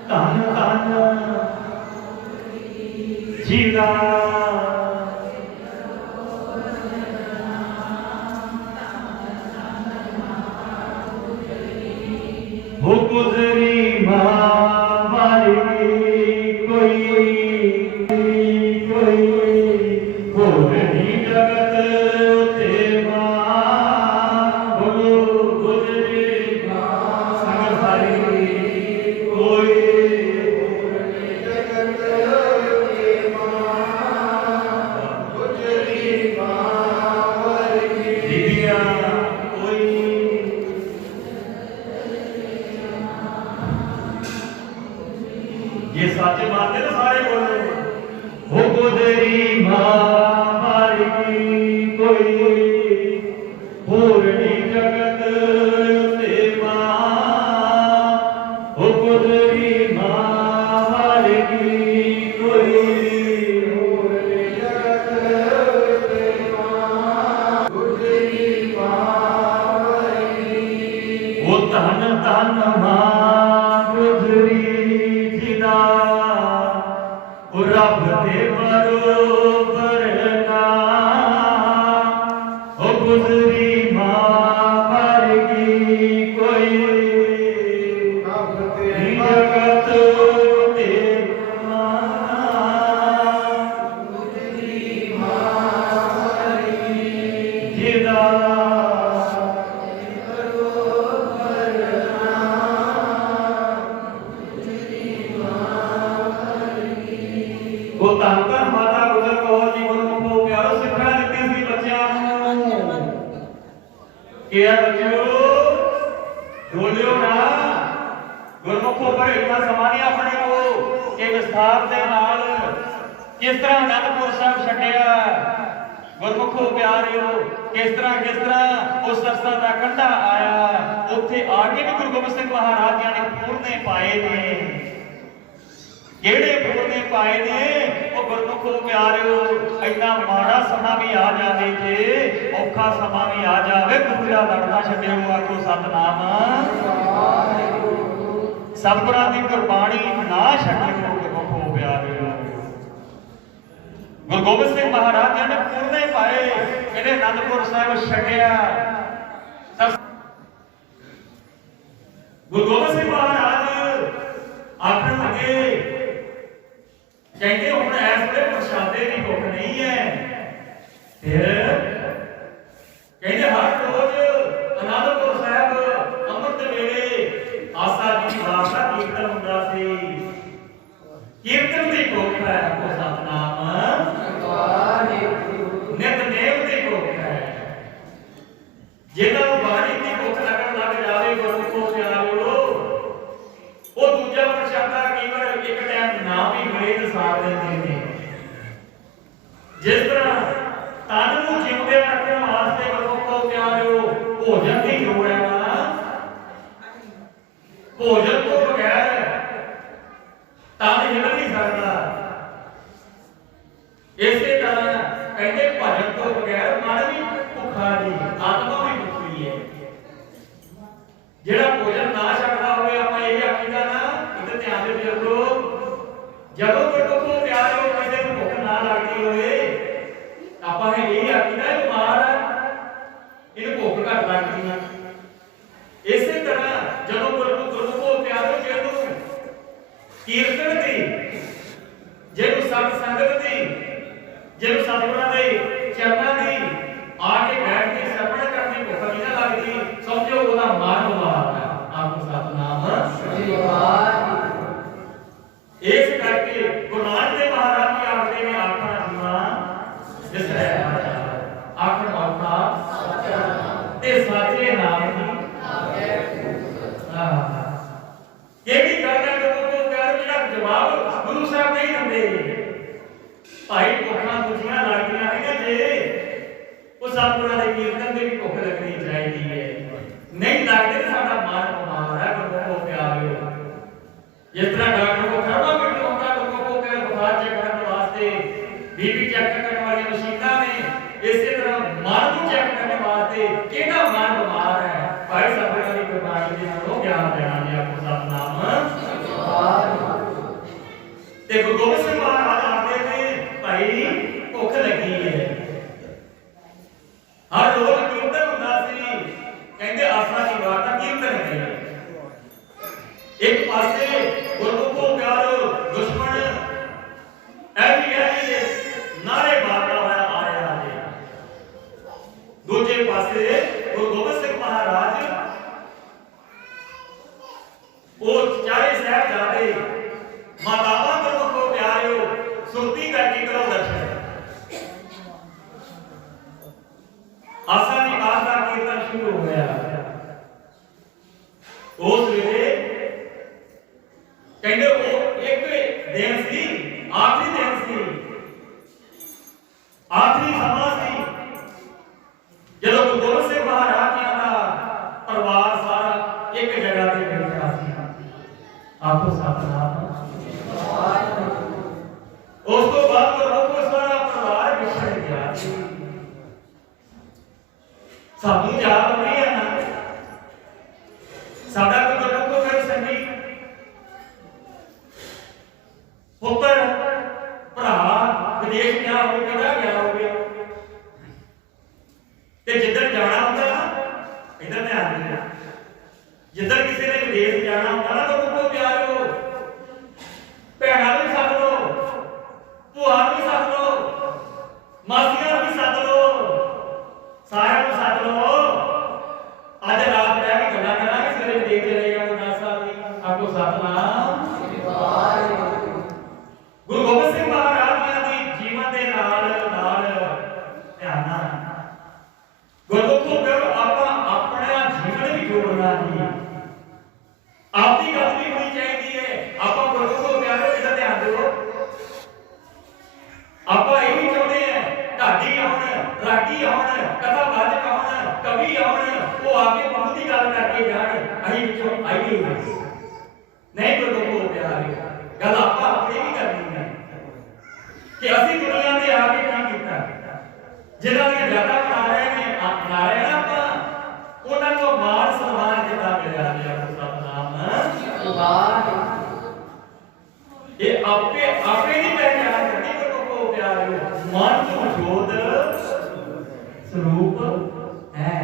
ਧੰਨ ਧੰਨ ਜੀਦਾ ਹੋ ਗੁਜ਼ਰੀ ਮਾਂ ਵਾਲੀ ਕੋਈ ਹੋਰ ਨਹੀਂ ਜਗਤ ਤੇ ਮਾਂ। ਹੋ ਗੁਜ਼ਰੀ ਮਾਂ ਸੰਗ ਸਾਰੀ ਕੋਈ ਹੋਰ ਨਹੀਂ ਜਗਤ ਤੇ ਮਾਂ। ਗੁਜ਼ਰੀ ਮਾਂ ਵਾਲੀ ਦੀਆ ਕੋਈ। ये साचे मानते ना सारे बोलो। हो गुजरी मां वाली कोई होर नहीं जगत ते मां। हो गुजरी मां वाली कोई होर नहीं जगत ते मां। गुजरी मां वाली वो धन धन मां गुजरी रब दे बरोबर ना। ओ गुजरी मां वर्गी कोई रब दे जगत ते मां। गुजरी मां वर्गी जिदा ਧੰਨ ਧੰਨ ਮਾਤਾ ਗੁਜਰ ਕੌਰ ਜੀ ਗੁਰਮੁਖੋ ਪਿਆਰੋ ਸਿੱਖਿਆ ਦਿੱਤੀ ਸੀ ਬੱਚਿਆਂ ਨੂੰ ਕਿ ਆ ਬੱਚਿਓ ਢੋਲਿਓ ਨਾ। ਗੁਰਮੁਖੋ ਪਰ ਇੰਨਾ ਸਮਾਂ ਨਹੀਂ ਆਪਣੇ ਕੋ ਕਿ ਵਿਸਥਾਰ ਦੇ ਨਾਲ ਕਿਸ ਤਰ੍ਹਾਂ ਅਨੰਦਪੁਰ ਸਾਹਿਬ ਛੱਡਿਆ। ਗੁਰਮੁਖੋ ਪਿਆਰਿਓ किस तरह उस रस्ता का कंढा आया, उत्थे आके भी गुरु गोबिंद सिंह महाराज जी ने पूरने पाए ने। किहड़े पूरने पाए ने? वो गुरमुखो प्यारिओ, इन्ना माड़ा समा भी आ जाए जे, औखा समा भी आ जाए, गुरु दा लड़ ना छड्डिओ। आखो सतनाम सतगुरां दी गुरबाणी ना छड्डिओ गुरमुखो प्यारिओ। गुरु गोबिंद सिंह महाराज जी ने पूरने पाए, कहते आनंदपुर साहिब छड्डिया। गुरु गोबिंद सिंह महाराज आखण लगे, कहते हुण इस वेले प्रसादे की भुख नहीं है। फिर कहते हर रोज आनंदपुर साहिब अमृत वेले आसा जी दास का कीर्तन हुंदा सी। कीर्तन की भुख है, को सतनाम नितनेम की भुख है। जिन्हां बाणी की भुख लगन लग जाए गुरमुखो प्यारिओ, वो दूजा प्रसादा कई बार एक टाइम ना भी मिले तो साथ देते हैं। जिस तरह तन को जिंदे रखने वास्ते गुरमुखो प्यारिओ भोजन की लोड़ है ना, भोजन तो बगैर तन हिल नहीं सकता। इसे तरह कहते भजन तो बगैर मन भी भुखा जी, आत्मा भी भुखी है। जेड़ा भोजन ना छकदा होवे आपां ये आखीदा ना, इधर ध्यान दे दिओ। जदों गुरमुखो प्यारिओ किसे नूं भुख ना लगदी होवे, आपां ने ये आखीदा बीमार है, इहनूं भुख घट लगदी है। इसे तरह जदों गुरमुखो प्यारिओ जिहनूं कीर्तन दी, जिहनूं सत संगत दी, जिहनूं सतगुरां दे चरणां दी आके बैठ के श्रवण करनी भुख नहीं ना लगदी, समझो ओदा मन बीमार है। आपको सतनाम इस करके गुरु नानक देव महाराज जी आखते ने आखण जीवा जिस आखण औखा ते साचे नाम की केड़ी गल है गुरमुखो प्यार जेड़ा जवाब गुरु साहब नहीं दिंदे। भाई भुखा दूजियां लगदियां ने ना जे वो सतगुरां दे कीर्तन दी भी भुख लगनी चाहिदी है। नहीं लगदे साडा मन बीमार है गुरमुखो प्यारिओ। जिस तरह डॉक्टर को थर्मामीटर होता गुरमुखो प्यार बुखार चेक करने वास्ते, बीपी चेक करने वाली मशीनां ने, इसी तरह मन को चेक करने वास्ते केड़ा मन बीमार है। भाई सतगुरां दी गुरबाणी दे नालों ज्ञान देना जी। आपको सतनाम ते गुरु गोबिंद सिंह महाराज आखदे ने भाई भुख लगी है। हर रोज कीर्तन हुंदा सी, कहंदे आसरा की वार्ता कीर्तन है। एक पासे गुरमुखो प्यारो दुश्मन ऐवी नारे मारदा होया आ रहा है, दूजे पासे गुरु गोबिंद सिंह महाराज वो चारे साहिबजादे मातावां गुरमुखो प्यारिओ सुरती करके करो दर्शन। आसा दी बात का कीर्तन शुरू हो गया। उस वेले कहंदे वो एक दिन सी, आखिरी दिन सी, आखिरी समा सी, जदों गुरु गोबिंद सिंह महाराज जी का परिवार सारा एक जगह ते बैठा सी। आपको सतनाम उस तो बाद गुरमुखो सारा परिवार विछड़ गया। सानू याद नहीं है ना साडा गुरमुखो फिर संगी पुत्र भरा विदेश गया हो, कदा गया हो गया ते जिधर जाना होता इधर ध्यान देना, जिधर किसी ने विदेश जाना होता ना गुरमुखो प्यारिओ भैणां भी सद लो, भूआ भी सद लो, मासियां भी सद लो, सारे को सद लो। अज रात रह के गल्लां करांगे, सवेरे विदेश चले जाओ 10 साल की। आपको सतनाम गुरु गोबिंद सिंह महाराज जी दी जीवन दे नाल नाल ध्यान गुरमुखो प्यारो आपां अपना जीवन भी जोड़ना जी। आपकी गल भी होनी चाहिए है। आपां गुरमुखो प्यारो इधर ध्यान दो, आपां यही चाहते हैं ढाडी आउण, रागी आउण, कथा ਅਸੀਂ ਵਿੱਚੋਂ ਆਈਏ नहीं गुरमुख हो प्यारे गल आप अपनी भी करनी है कि ਅਸੀਂ दुनिया में आके की किया जिन्हां दी ज्यादा बना रहे हैं ना आप उन्हां को मान सम्मान जितना मिल रहा है सतनाम अल्लाह ये आपे नहीं पहचान करनी गुरमुख हो प्यारे मन तो जोत स्वरूप है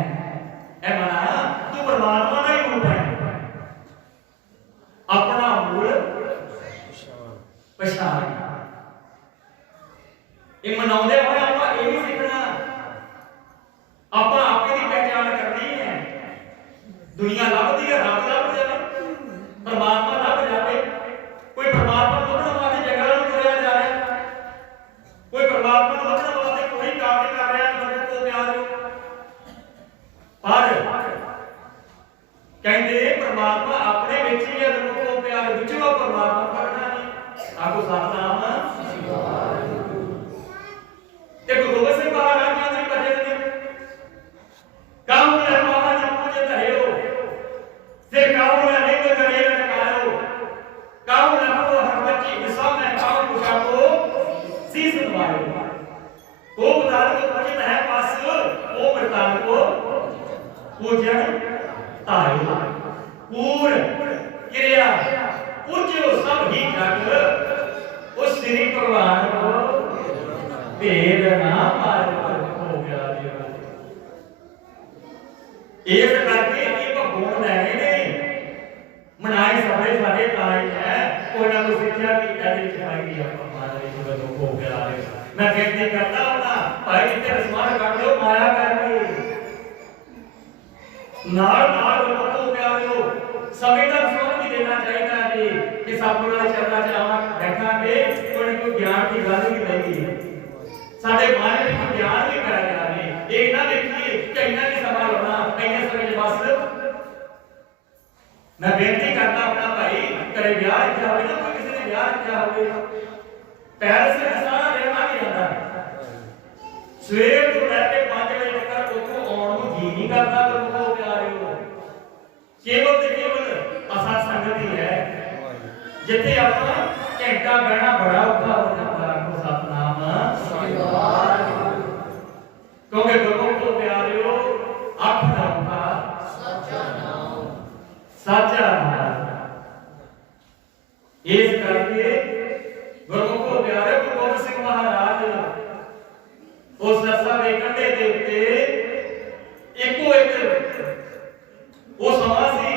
ए मना तू परमात्मा का ही रूप है अपना मूल पहचान ये मनाते हुए आप यही सीखना आप आपकी पहचान करनी है दुनिया लभदी है रब लभ जाए परमात्मा लभ जाए कोई परमात्मा लभने वाली जगह में तुरया जा रहा है कोई परमात्मा लभने वाले कोई काम नहीं कर रहा है को प्यार पर कहते परमात्मा अपने विच ही है गुरमुख प्यार विचों परमात्मा करना नहीं आखो सतनाम ते गुरु गोबिंद सिंह महाराज जी ने कहे काम है महाराज मुझे धरेओ सिर काम है नहीं तो करे नकारो काम है वो हर बच्ची हिसाब में काम पूछा को शीश नवायो को बता को उचित है पास वो वरदान को पूजन तायो पूर्ण क्रिया पूज्यो सब ही जग उस श्री भगवान को भेद ना पार हो गया इस करके ये गुण लैने ने मनाए सारे सारे ताई है कोई ना कोई शिक्षा की ऐसी सिखाई दी अपन महाराज जी को हो गया मैं बेनती करता हूं ना भाई इतने स्मार कर लो माया करके नाल नाल को प्यारो समय का सुख भी देना चाहिए जी कि सतगुरु के चरणा च आवा बैठांगे कोई ज्ञान की गल नहीं रहेगी साडे मन में ज्ञान भी कराया जाए एक ना देखिए कि इन्ना नहीं सवाल होना कई समय बस मैं बेनती करता अपना भाई करे ब्याह रखा हो ना कोई किसी ने ब्याह रखा हो पैर से सारा रहना नहीं आता सवेर तो लेके 5 बजे तक उठो आउण नूं जी नहीं करता लोगों प्यारे हो केवल ते केवल असा संगत ही है जिथे अपना घंटा बहना बड़ा औखा हो जाता है सतनाम क्योंकि गुरमुख को प्यारे हो अख नाम का सच्चा नाम इस करके गुरमुख को प्यारे गुरु गोबिंद सिंह महाराज उस रस्सा के कंढे दे उत्ते एको एक वो समा सी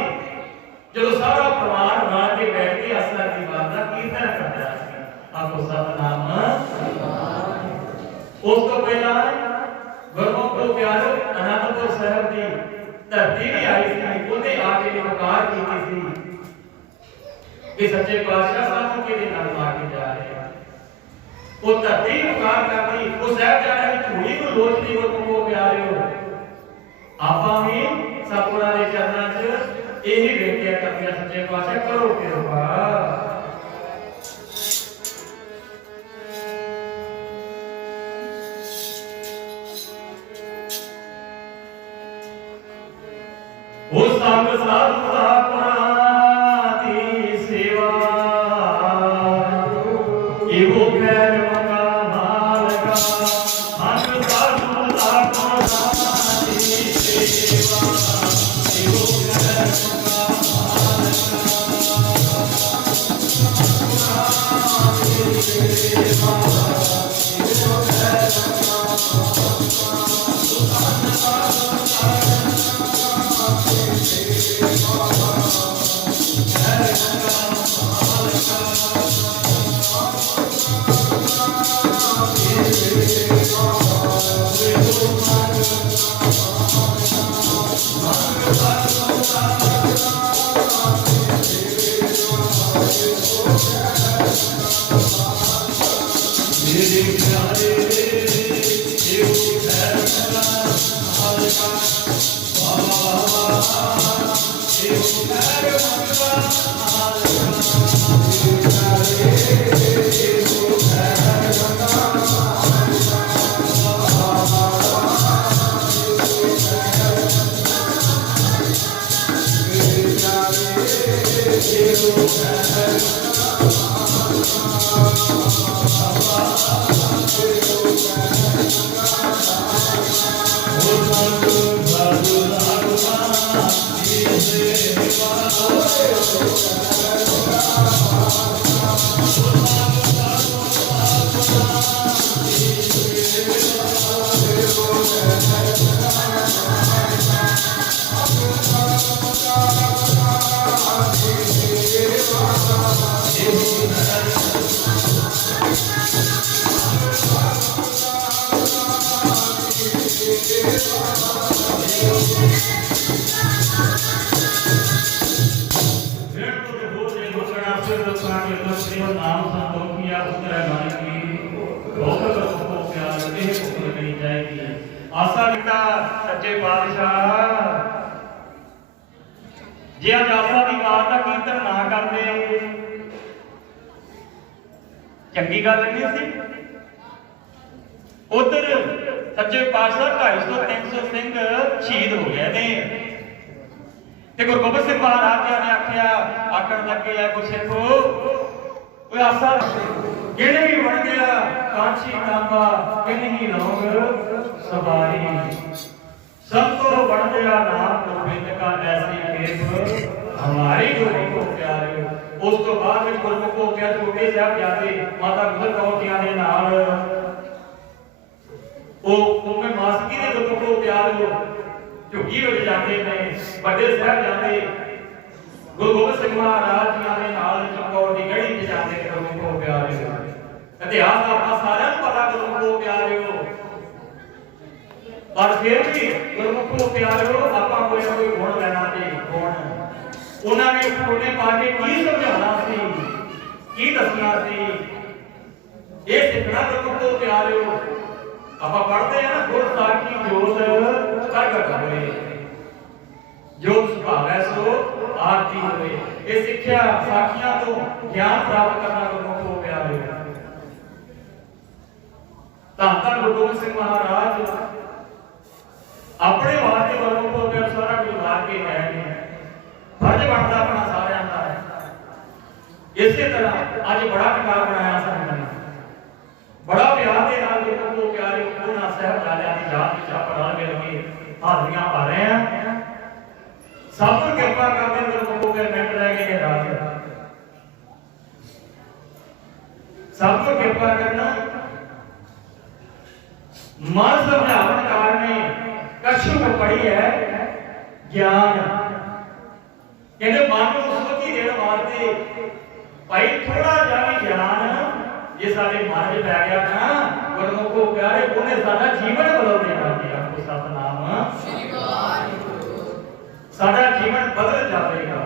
जो सारा परिवार बना के बैठ के असला की बात का कीर्तन करता है आपको सतनाम उस तो पहला गुरमुख को प्यारो अनंदपुर साहब की धरती भी आई थी उन्हें आके पुकार की थी कि सच्चे पातशाह साहब के दिन हम आके जा रहे हैं वो धरती पुकार करती वो साहब जा रहे झूठी को लोचनी गुरमुख को प्यारे हो आपा भी सतगुरां दे चरणां च यही बेनती करते सच्चे पातशाह करो किरपा ओ संग साधु अपराधी सेवा एवो खैर मंगा मालका संग साधु अपराधी सेवा एवो खैर मंगा नाम संतोखिया पुत्र मन की बहुत को प्यार के पुत्र नहीं जाएगी आशा लिखा सच्चे बादशाह जे अज आशा की बात का कीर्तन ना करते चंगी गल नहीं सी उधर सच्चे पातशाह 250-300 सिंह शहीद हो गए ने ते गुरु गोबिंद सिंह महाराज जी ने आख्या आखण लगे है गुरसिखो कोई आशा किने भी बन गया कांची तांबा किने ही लोग सवारी सब तो बन गया नाम गोबिंद का ऐसी खेप हमारी गुरु को प्यारे उस तो बाद में गुरु को क्या छोटे साहब जाते माता गुजर कौर दे नाल ਉਹ ਮੈਂ ਮਾਸਕੀ ਦੇ ਗੁਰੂ ਕੋ ਪਿਆਰ ਹੋ ਝੁੱਗੀ ਵਿੱਚ ਜਾਂਦੇ ਨੇ ਵੱਡੇ ਸਾਹਿਬ ਜਾਂਦੇ ਗੁਰੂ ਗੋਬਿੰਦ ਸਿੰਘ ਮਹਾਰਾਜ ਜੀ ਦੇ ਨਾਲ ਚਮਕੌਰ ਦੀ ਗੜੀ ਵਿੱਚ ਜਾਂਦੇ ਗੁਰੂ ਕੋ ਪਿਆਰ ਹੋ ਇਤਿਹਾਸ ਆਪਾਂ ਸਾਰਿਆਂ ਨੂੰ ਪਤਾ ਗੁਰੂ ਕੋ ਪਿਆਰ ਹੋ ਪਰ ਫਿਰ ਵੀ ਗੁਰੂ ਕੋ ਪਿਆਰ ਹੋ ਆਪਾਂ ਕੋਈ ਨਾ ਕੋਈ ਗੁਣ ਲੈਣਾ ਤੇ ਗੁਣ ਉਹਨਾਂ ਨੇ ਛੋਟੇ ਪਾ ਕੇ ਕੀ ਸਮਝਾਉਣਾ ਸੀ ਕੀ ਦੱਸਣਾ ਸੀ ਇਹ ਸਿੱਖਣਾ ਗੁਰੂ ਕੋ ਪਿਆਰ ਹੋ आप पढ़ते हैं ना गुर साखी जोत प्रगट होए जोत सुभावै सो आरती होए ये सिक्ख्या साखियां तो ज्ञान प्राप्त करना गुरु को प्यार है धन धन गुरु गोबिंद सिंह महाराज अपने वास्ते गुरु को प्यार सारा कुछ ला के गए हैं फर्ज बनता अपना सारियां दा इसी तरह आज बड़ा किताब बनाया संगत ने बड़ा प्यार के नाल गुरु को प्यारे पूर्ण साहब लालिया की जात विच आप रल मिल के हाजरियां पा रहे हैं सब को कृपा करते गुरु को के मिनट रह गए रात सब को कृपा करना मन समझावन कारणे कछु पड़ी है ज्ञान कहते मन को सुखी देने वास्ते भाई थोड़ा जा भी ज्ञान ये सारे मन में पै गया ना गुरु को प्यारे उन्हें सारा जीवन बदल देना दिया आपको सतनाम श्री वाहिगुरु सारा जीवन बदल जाएगा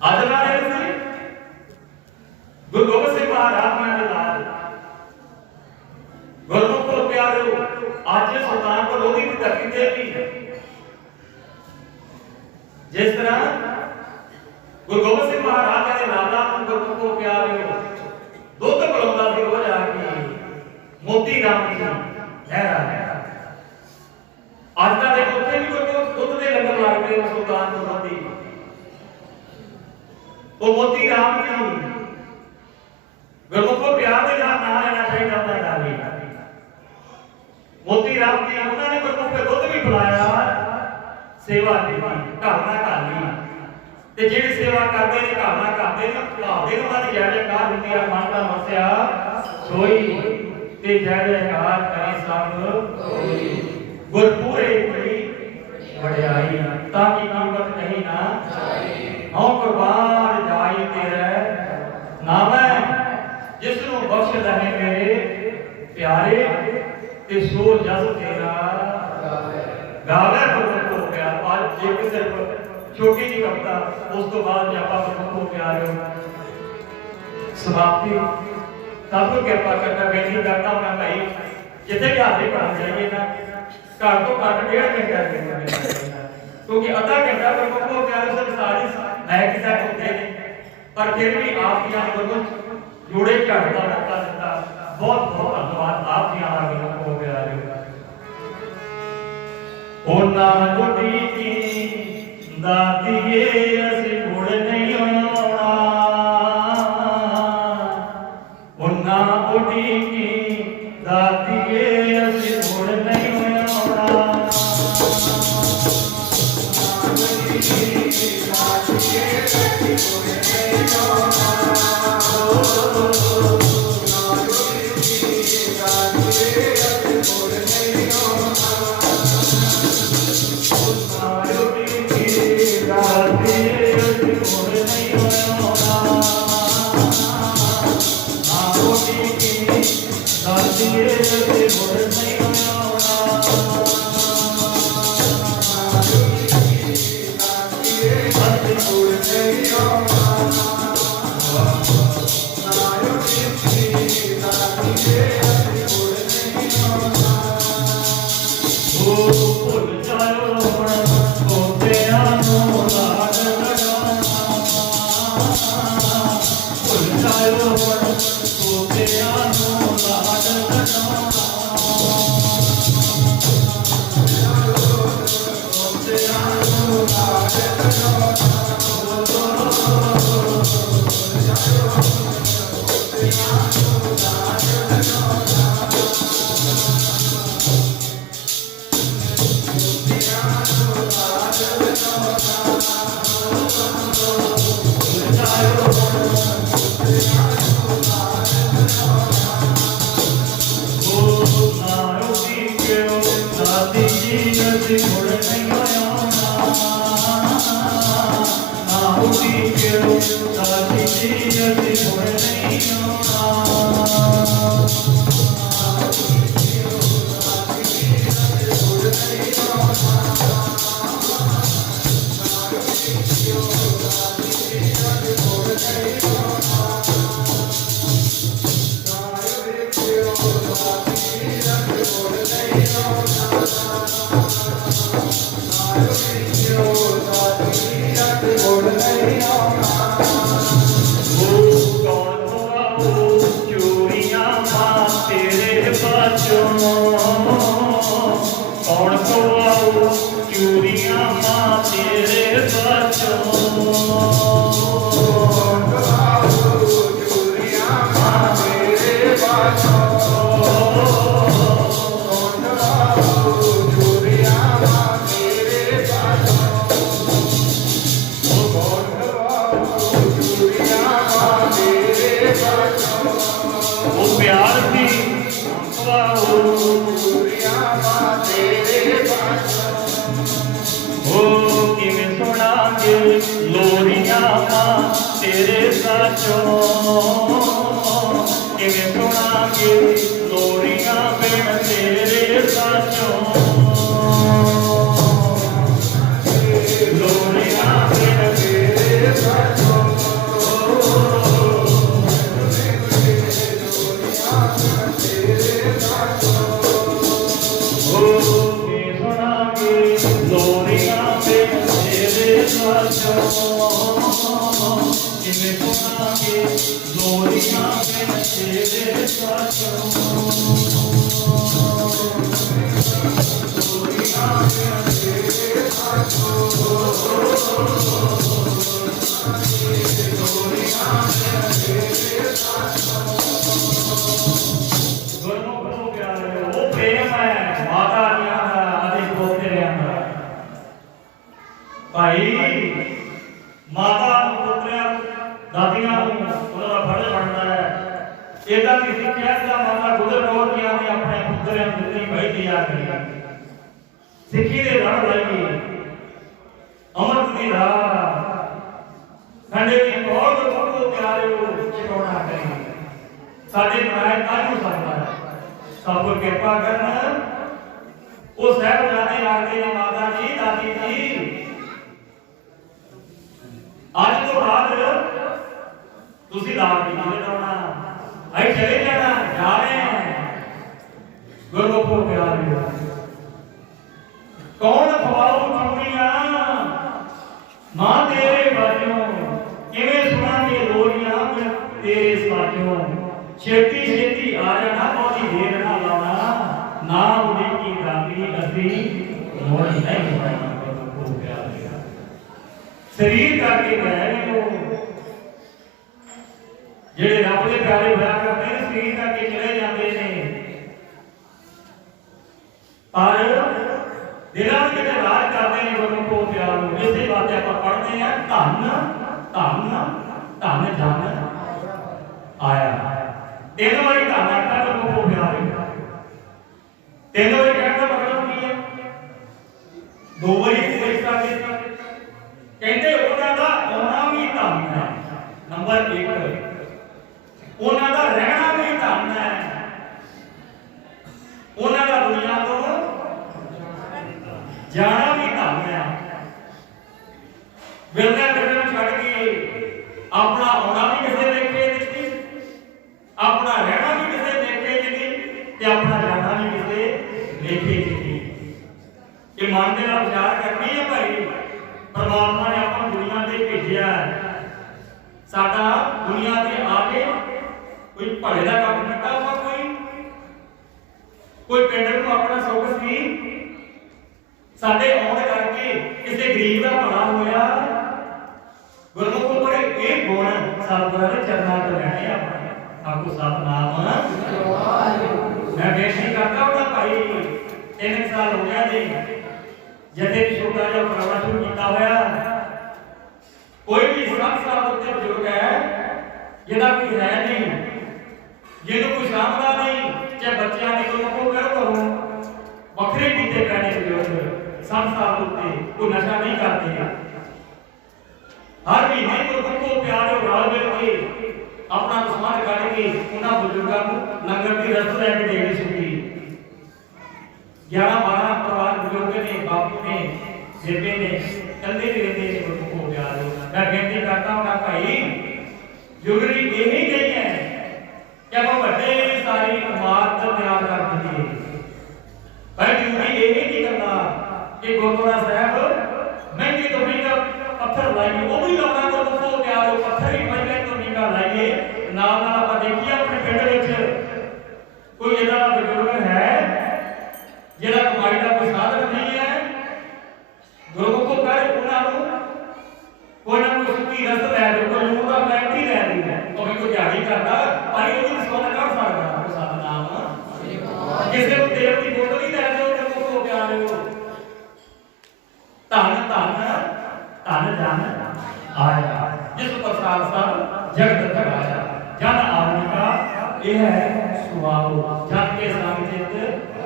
आज ना रे गुरु गोबिंद सिंह महाराज ने लाल गुरु को प्यारे आज सुल्तान को लोधी की धरती दे दी जिस तरह गुरु गोबिंद सिंह महाराज ने लाला गुरु को प्यार हो दुध पिलाਉਂਦਾ ਸੀ ਰੋਜ਼ ਆ ਕੇ ਮੋਤੀ ਰਾਮ ਜੀ ਲਹਿਰਾ ਲਹਿਰਾ ਅੱਜ ਦਾ ਦੇਖੋ ਉੱਥੇ ਵੀ ਕੋਈ ਦੁੱਧ ਦੇ ਲੰਗਰ ਲੱਗਦੇ ਸੁਲਤਾਨ ਲੋਧੀ ਉਹ ਮੋਤੀ ਰਾਮ ਜੀ ਗੁਰੂ को प्यार ਦੇ ਨਾਲ ਨਾ ਲੈਣਾ ਚਾਹੀਦਾ ਹੁੰਦਾ ਗਾਲੀ ਮੋਤੀ ਰਾਮ ਜੀ ਉਹਨਾਂ ਨੇ ਗੁਰੂ को ਦੁੱਧ ਵੀ ਪਿਲਾਇਆ ਸੇਵਾ ਕੀਤੀ ਘਰ ਨਾਲ ਘਰ ਲਈ ਤੇ ਜਿਹੜੀ ਸੇਵਾ ਕਰਦੇ ਨੇ ਘਰ ਨਾਲ ਕਰਦੇ ਨੇ ਭਾਵਦੇ ਉਹਨਾਂ ਦੀ ਜੈ ਜੈਕਾਰ ਹੁੰਦੀ ਆ ਮਨ ਦਾ ਵਸਿਆ ਸੋਈ ਤੇ ਜੈ ਜੈਕਾਰ ਕਰੇ ਸਭ ਕੋਈ ਗੁਰ ਪੂਰੇ ਕੋਈ ਵਡਿਆਈ ਤਾਂ ਕੀ ਕੀਮਤ ਨਹੀਂ ਨਾ ਜਾਈ ਹਉ ਕੁਰਬਾਨ ਜਾਈ ਤੇਰੇ ਨਾਮੈ ਜਿਸ ਨੂੰ ਬਖਸ਼ ਰਹੇ ਮੇਰੇ ਪਿਆਰੇ ਤੇ ਸੋ ਜਸ ਤੇਰਾ ਗਾਵੇ ਗੁਰੂ ਕੋ ਪਿਆਰ ਅੱਜ ਜੇ ਕਿਸੇ छोटी जी कविता उस तो बाद जापा गुरु को प्यार हो समाप्ति सब को कृपा करना बेनती करता हूं भाई जिथे भी हाथी पढ़ा जाइए ना घर तो घट 1.5 घंटा क्योंकि आधा घंटा गुरु को प्यार से सारी मैं किसा होते पर फिर भी आप जी गुरु जोड़े चढ़ता रहता रहता बहुत बहुत धन्यवाद आप जी गुरु को प्यार हो ना गुडी की ਦਾਤੀਏ ਅਸੀਂ ਮੁੜ ਨਹੀਂ ਆਉਣਾ, ਉਹਨਾਂ ਉਡੀਕੀ ਦਾਤੀਏ ਅਸੀਂ ਮੁੜ ਨਹੀਂ ਆਉਣਾ। ਸਿੱਖੀ ਦੇ ਰਾਹ ਲਾਈਏ, ਅਮਰ ਦੀ ਰਾਹ ਸਾਡੇ ਦੀ ਬਹੁਤ ਬਹੁਤ ਪਿਆਰਿਓ ਚਿਤਾਉਣਾ ਕਰੀਏ। ਸਾਡੇ ਮਨਾਏ ਕੱਲ ਨੂੰ ਸਕਦਾ ਸਭ ਕਿਰਪਾ ਕਰਨ। ਉਹ ਸਾਹਿਬਜ਼ਾਦੇ ਆਖਦੇ ਨੇ ਮਾਤਾ ਜੀ, ਦਾਦੀ ਜੀ, ਅੱਜ ਤੋਂ ਬਾਅਦ ਤੁਸੀਂ ਲਾਭ ਨਹੀਂ ਲਟਾਉਣਾ, ਅਸੀਂ ਚਲੇ ਜਾਣਾ, ਜਾ ਰਹੇ ਹਾਂ। ਗੁਰਮੁਖੋ ਪਿਆਰਿਓ, ਕੌਣ ਖਵਾਉ ਚੂੜੀਆਂ ਮਾਂ ਤੇਰੇ ਬਾਝੋਂ, ਕਿਵੇਂ ਸੁਣਾਂਗੇ ਲੋਰੀਆਂ ਤੇਰੇ ਸਾਜੋਂ। ਛੇਤੀ ਛੇਤੀ ਆ ਜਾਣਾ, ਬਹੁਤੀ ਦੇਰ ਨਾ ਲਾਉਣਾ, ਨਾ ਉਡੀਕੀ ਦਾਦੀ ਅਸੀਂ ਮੁੜ ਨਹੀਂ ਆਉਣਾ। ਗੁਰਮੁਖੋ ਪਿਆਰਿਓ, शरीर करके गए ने वो जेड़े रब दे प्यारे होया करते हैं शरीर करके चले जाते हैं पर दिलों में राज करते हैं गुरमुखो प्यारो। इसी बात आप पढ़ते हैं धन धन धन जन आया 3 बारी धन आया गुरमुखो प्यारे 3 बारी कहने का मतलब की है 2 बारी कोई कहते उन्होंने का आना भी धन है नंबर 1 उन्होंने का रहना भी धन है उन्होंने का दुनिया को जाना भी धन है विरला करना छड़ के अपना आना भी किसी देखे नहीं अपना रहना भी किसी देखे नहीं ते अपना जाना भी किसी देखे नहीं। ये मन के नाल विचार करनी है भाई परमात्मा ने अपन दुनिया ते भेजिया साडा दुनिया ते आके कोई भले का काम किया हुआ कोई पिंड को अपना सुख सी साडे आउण करके किसी गरीब का भला होया गुरमुख बड़े एक गुण सतगुरां दे चरनां च रहने अपने आपको सतनाम मैं बेनती करता हूं भाई 3 साल हो गया जी जदे छोटा जिहा उपराला शुरू किया होया कोई भी 7 साल उत्ते बुजुर्ग है जिहदा कोई है नहीं जिन्होंने कोई सामना नहीं चाहे बच्चों की गुरमुखो करो वखरे कीते पैने बुजुर्ग 7 साल उत्ते कोई नशा नहीं करते हर महीने गुरमुखो प्यारे रल मिल के अपना समाज करके उन्होंने बुजुर्गों को लंगर की रस्त लैके देनी सीखी 11-12 परिवार बुजुर्ग ने बापू ने जेबे ने कल्ले भी रहते हैं गुरमुखो प्यारे। मैं बेनती करता हूं भाई जरूरी यही नहीं है कि आप बड़े सारी इमारत तैयार कर दीजिए पर जरूरी यही नहीं करना कि गुरुद्वारा साहब महंगे तो महंगा पत्थर लाइए वो भी लाना गुरमुखो प्यारो पत्थर ही महंगे तो महंगा लाइए नाल नाल आप देखिए अपने पिंड विच कोई इदा दा बुजुर्ग है जिहदा कमाई का कोई साधन नहीं है गुरमुखो कर उन्होंने कोई ना कोई सुखी रस्त लै लो कोई मूंह का मैट ही लै ली है तो भी कोई दिहाड़ी करता पर वो भी सोना कर सकता है सतनाम किसी को तेल की बोतल ही लै दो गुरमुखो प्यारे धन धन धन जन आया जिस प्रसाद सब जगत कराया जन आने का यह है सुभाव जन के संग चित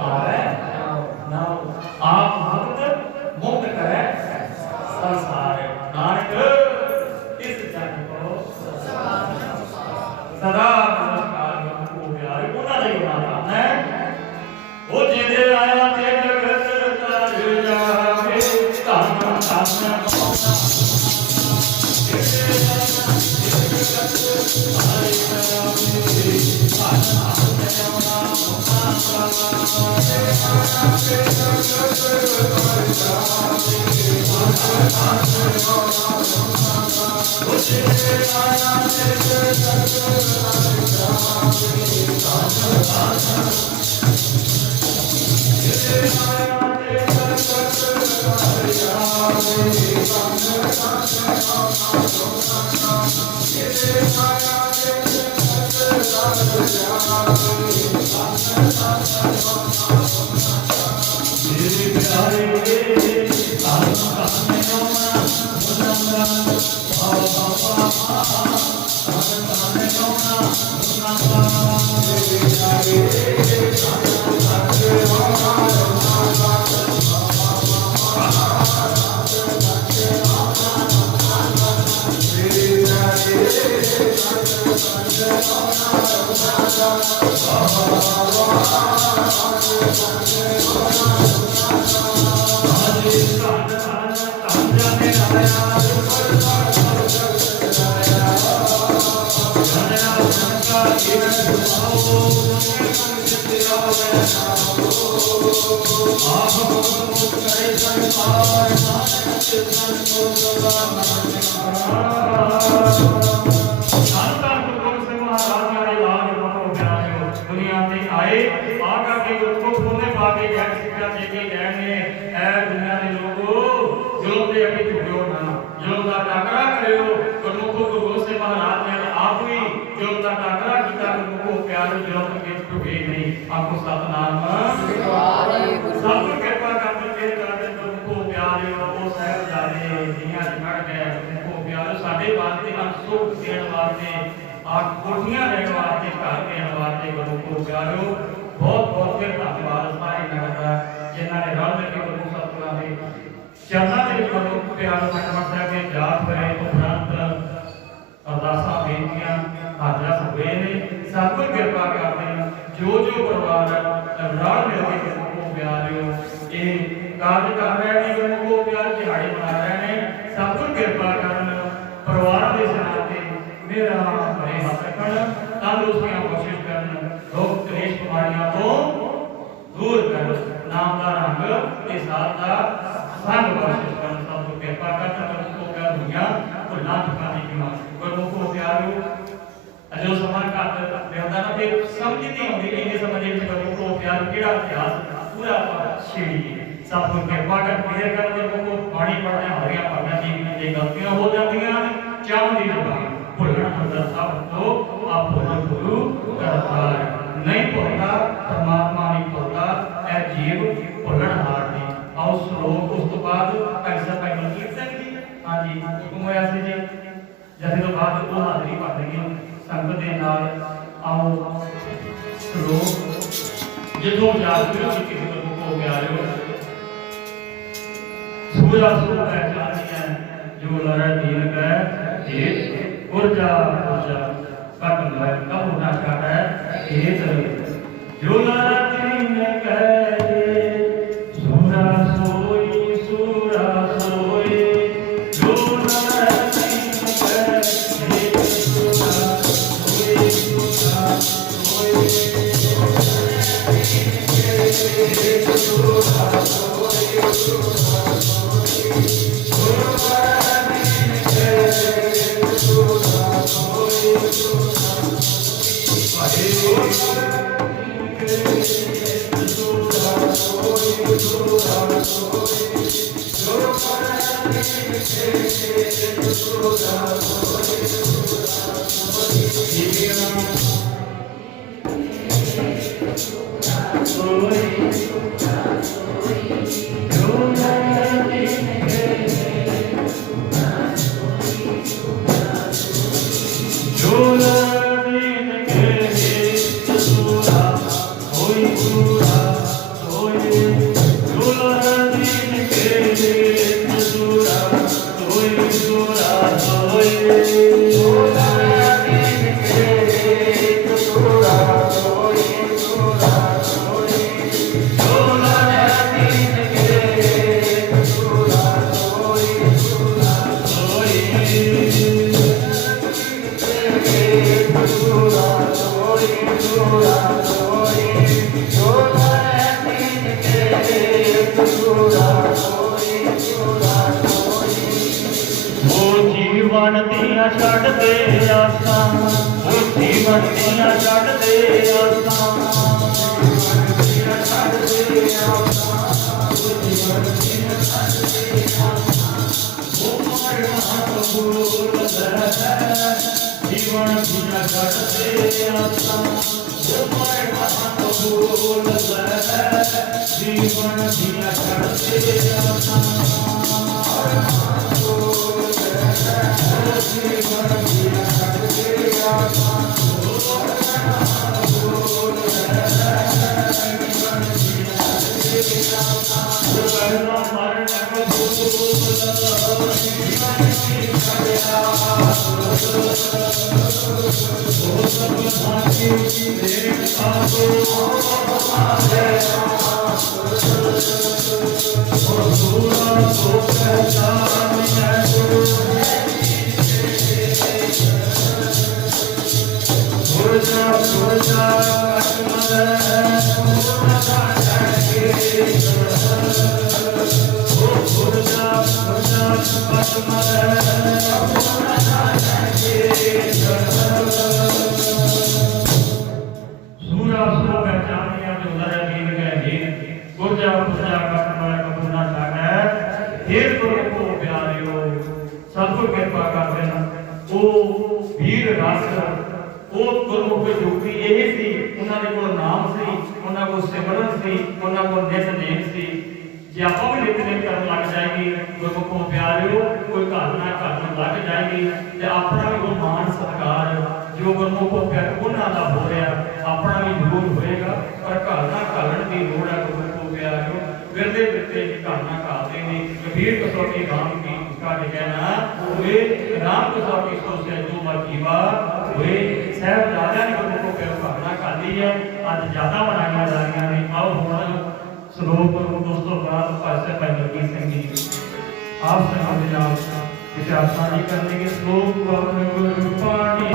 आवे ना आप भक्त मुक्त करे संसार नानक इस जन को सदा नमस्कार गुरमुखो प्यारे उन्होंने ही नाम है वो जिंदे आया ते जगत तर जावे धन धन कोठियां देने वास्ते, घर देने वास्ते गुरु को प्यारो बहुत बहुत फिर धन्यवाद सारे नगर का जिन्होंने रल मिल के गुरु सतगुरां दे चरणों के गुरु प्यारो नमस्कार साहब के जाप करे उपरंत अरदासां बेनतियां हाजरा हुए ने सतगुर कृपा करते जो परिवार रल मिल के गुरु को प्यारो ये कार्य कर रहे हैं, गुरु को प्यार दिहाड़े मना रहे हैं। सतगुर कृपा करन परिवार के सिर ते मेरा भरे हथ रखन, तंदुरुस्तियां कोशिश करन, रोग क्लेश बीमारियां तो दूर कर, नाम का रंग ते साथ का संग कोशिश करन। सतगुर कृपा करन गुरु को प्यार दुनिया भुलना चुकाने की मां गुरु को प्यारो अजो समान का बेहदा ना फिर समझ नहीं आती इन्हें समझे गुरु को प्यार केड़ा इतिहास पूरा छेड़ी सतगुर कृपा कर क्लियर कर गुरु को पानी पढ़ना हरिया पढ़ना जी गलतियां हो जातियां चाहूं दी जुबान भुलना अंदर सब तो आप गुरु करतार नहीं भुलता परमात्मा नहीं भुलता ए जीव भुलन हार दी आओ श्लोक उस तो बाद कैसा भाई मलकीत सिंह जी हां जी हुक्म होया सी जी जैसे तो बाद वो हाजरी भर गई संगत दे नाल आओ श्लोक जिਦੋਂ याद करो कि गुरु को प्यारो सूरा सूरा पहचानिया जो लड़ा दीन का ये ऊर्जा ऊर्जा कट है कब होना चाहता है ये जो लड़ा दीन का सूरा सोई जो लड़ा दीन का ਜੋ ਗੁਰਮੁਖ ਪਿਆਰ ਉਹਨਾਂ ਦਾ ਹੋ ਰਿਹਾ, ਆਪਣਾ ਵੀ ਜ਼ਰੂਰ ਹੋਏਗਾ, ਪਰ ਘਾਲਣਾ ਘਾਲਣ ਦੀ ਲੋੜ ਹੈ ਗੁਰਮੁਖ ਪਿਆਰਿਓ। ਫਿਰਦੇ ਫਿਰਦੇ ਘਾਲਣਾ ਘਾਲਦੇ ਨੇ। ਕਬੀਰ ਕਸੌਟੀ ਰਾਮ ਕੀ उसका कहना हुए राम कसौटी सो से जो मर्जीवा हुए साहब राजा ने गुरमुख को घालना घाली है। अज ज्यादा बनाई जा रही ने। आओ हुण श्लोक दोस्तों बाद पासे भाई मलकीत सिंह जी आप संगत के नाम विचार साझी करने के श्लोक गुरु पाणी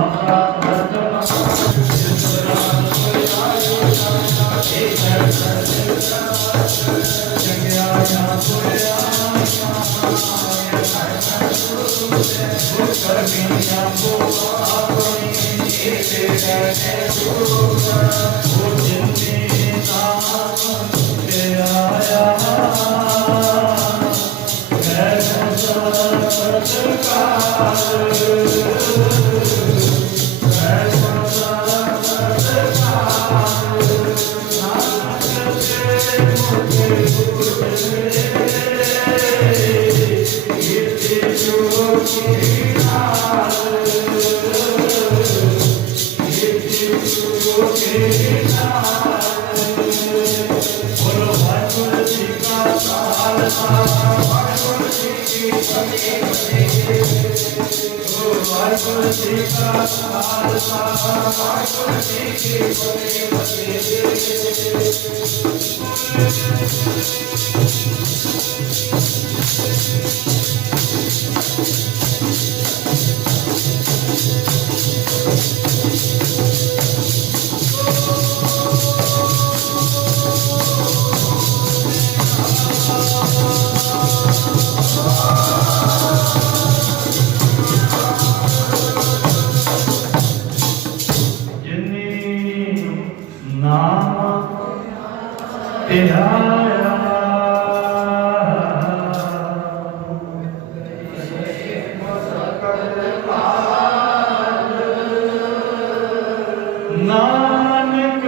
नानक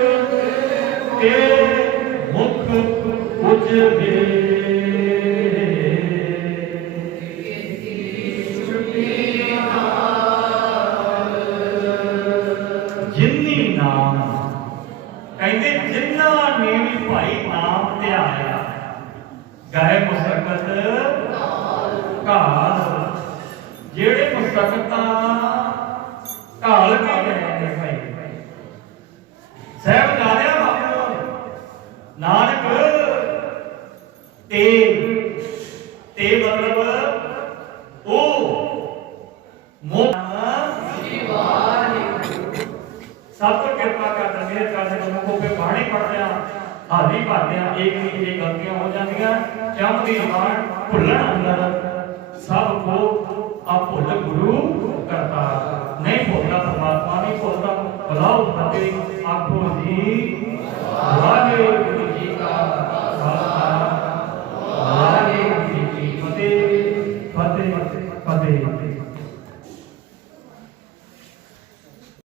के मुख उजले जिन्नी नाम कहते जिन्ना ने भी भाई नाम ध्याया गए मुसकत घाल जेड़े मुसकता घाल के गए भाई साहब जानिया बाबू नानक ते मतलब ओ सब तो कृपा कर मेरे करने को पे बाणी पढ़ते हैं हाली पाते हैं एक नहीं गलतियां हो जाती चम की जबान भुलन अंदर सब को आप भुल गुरु करता नहीं भुलता परमात्मा नहीं भुलता बुलाओ फतेह आखो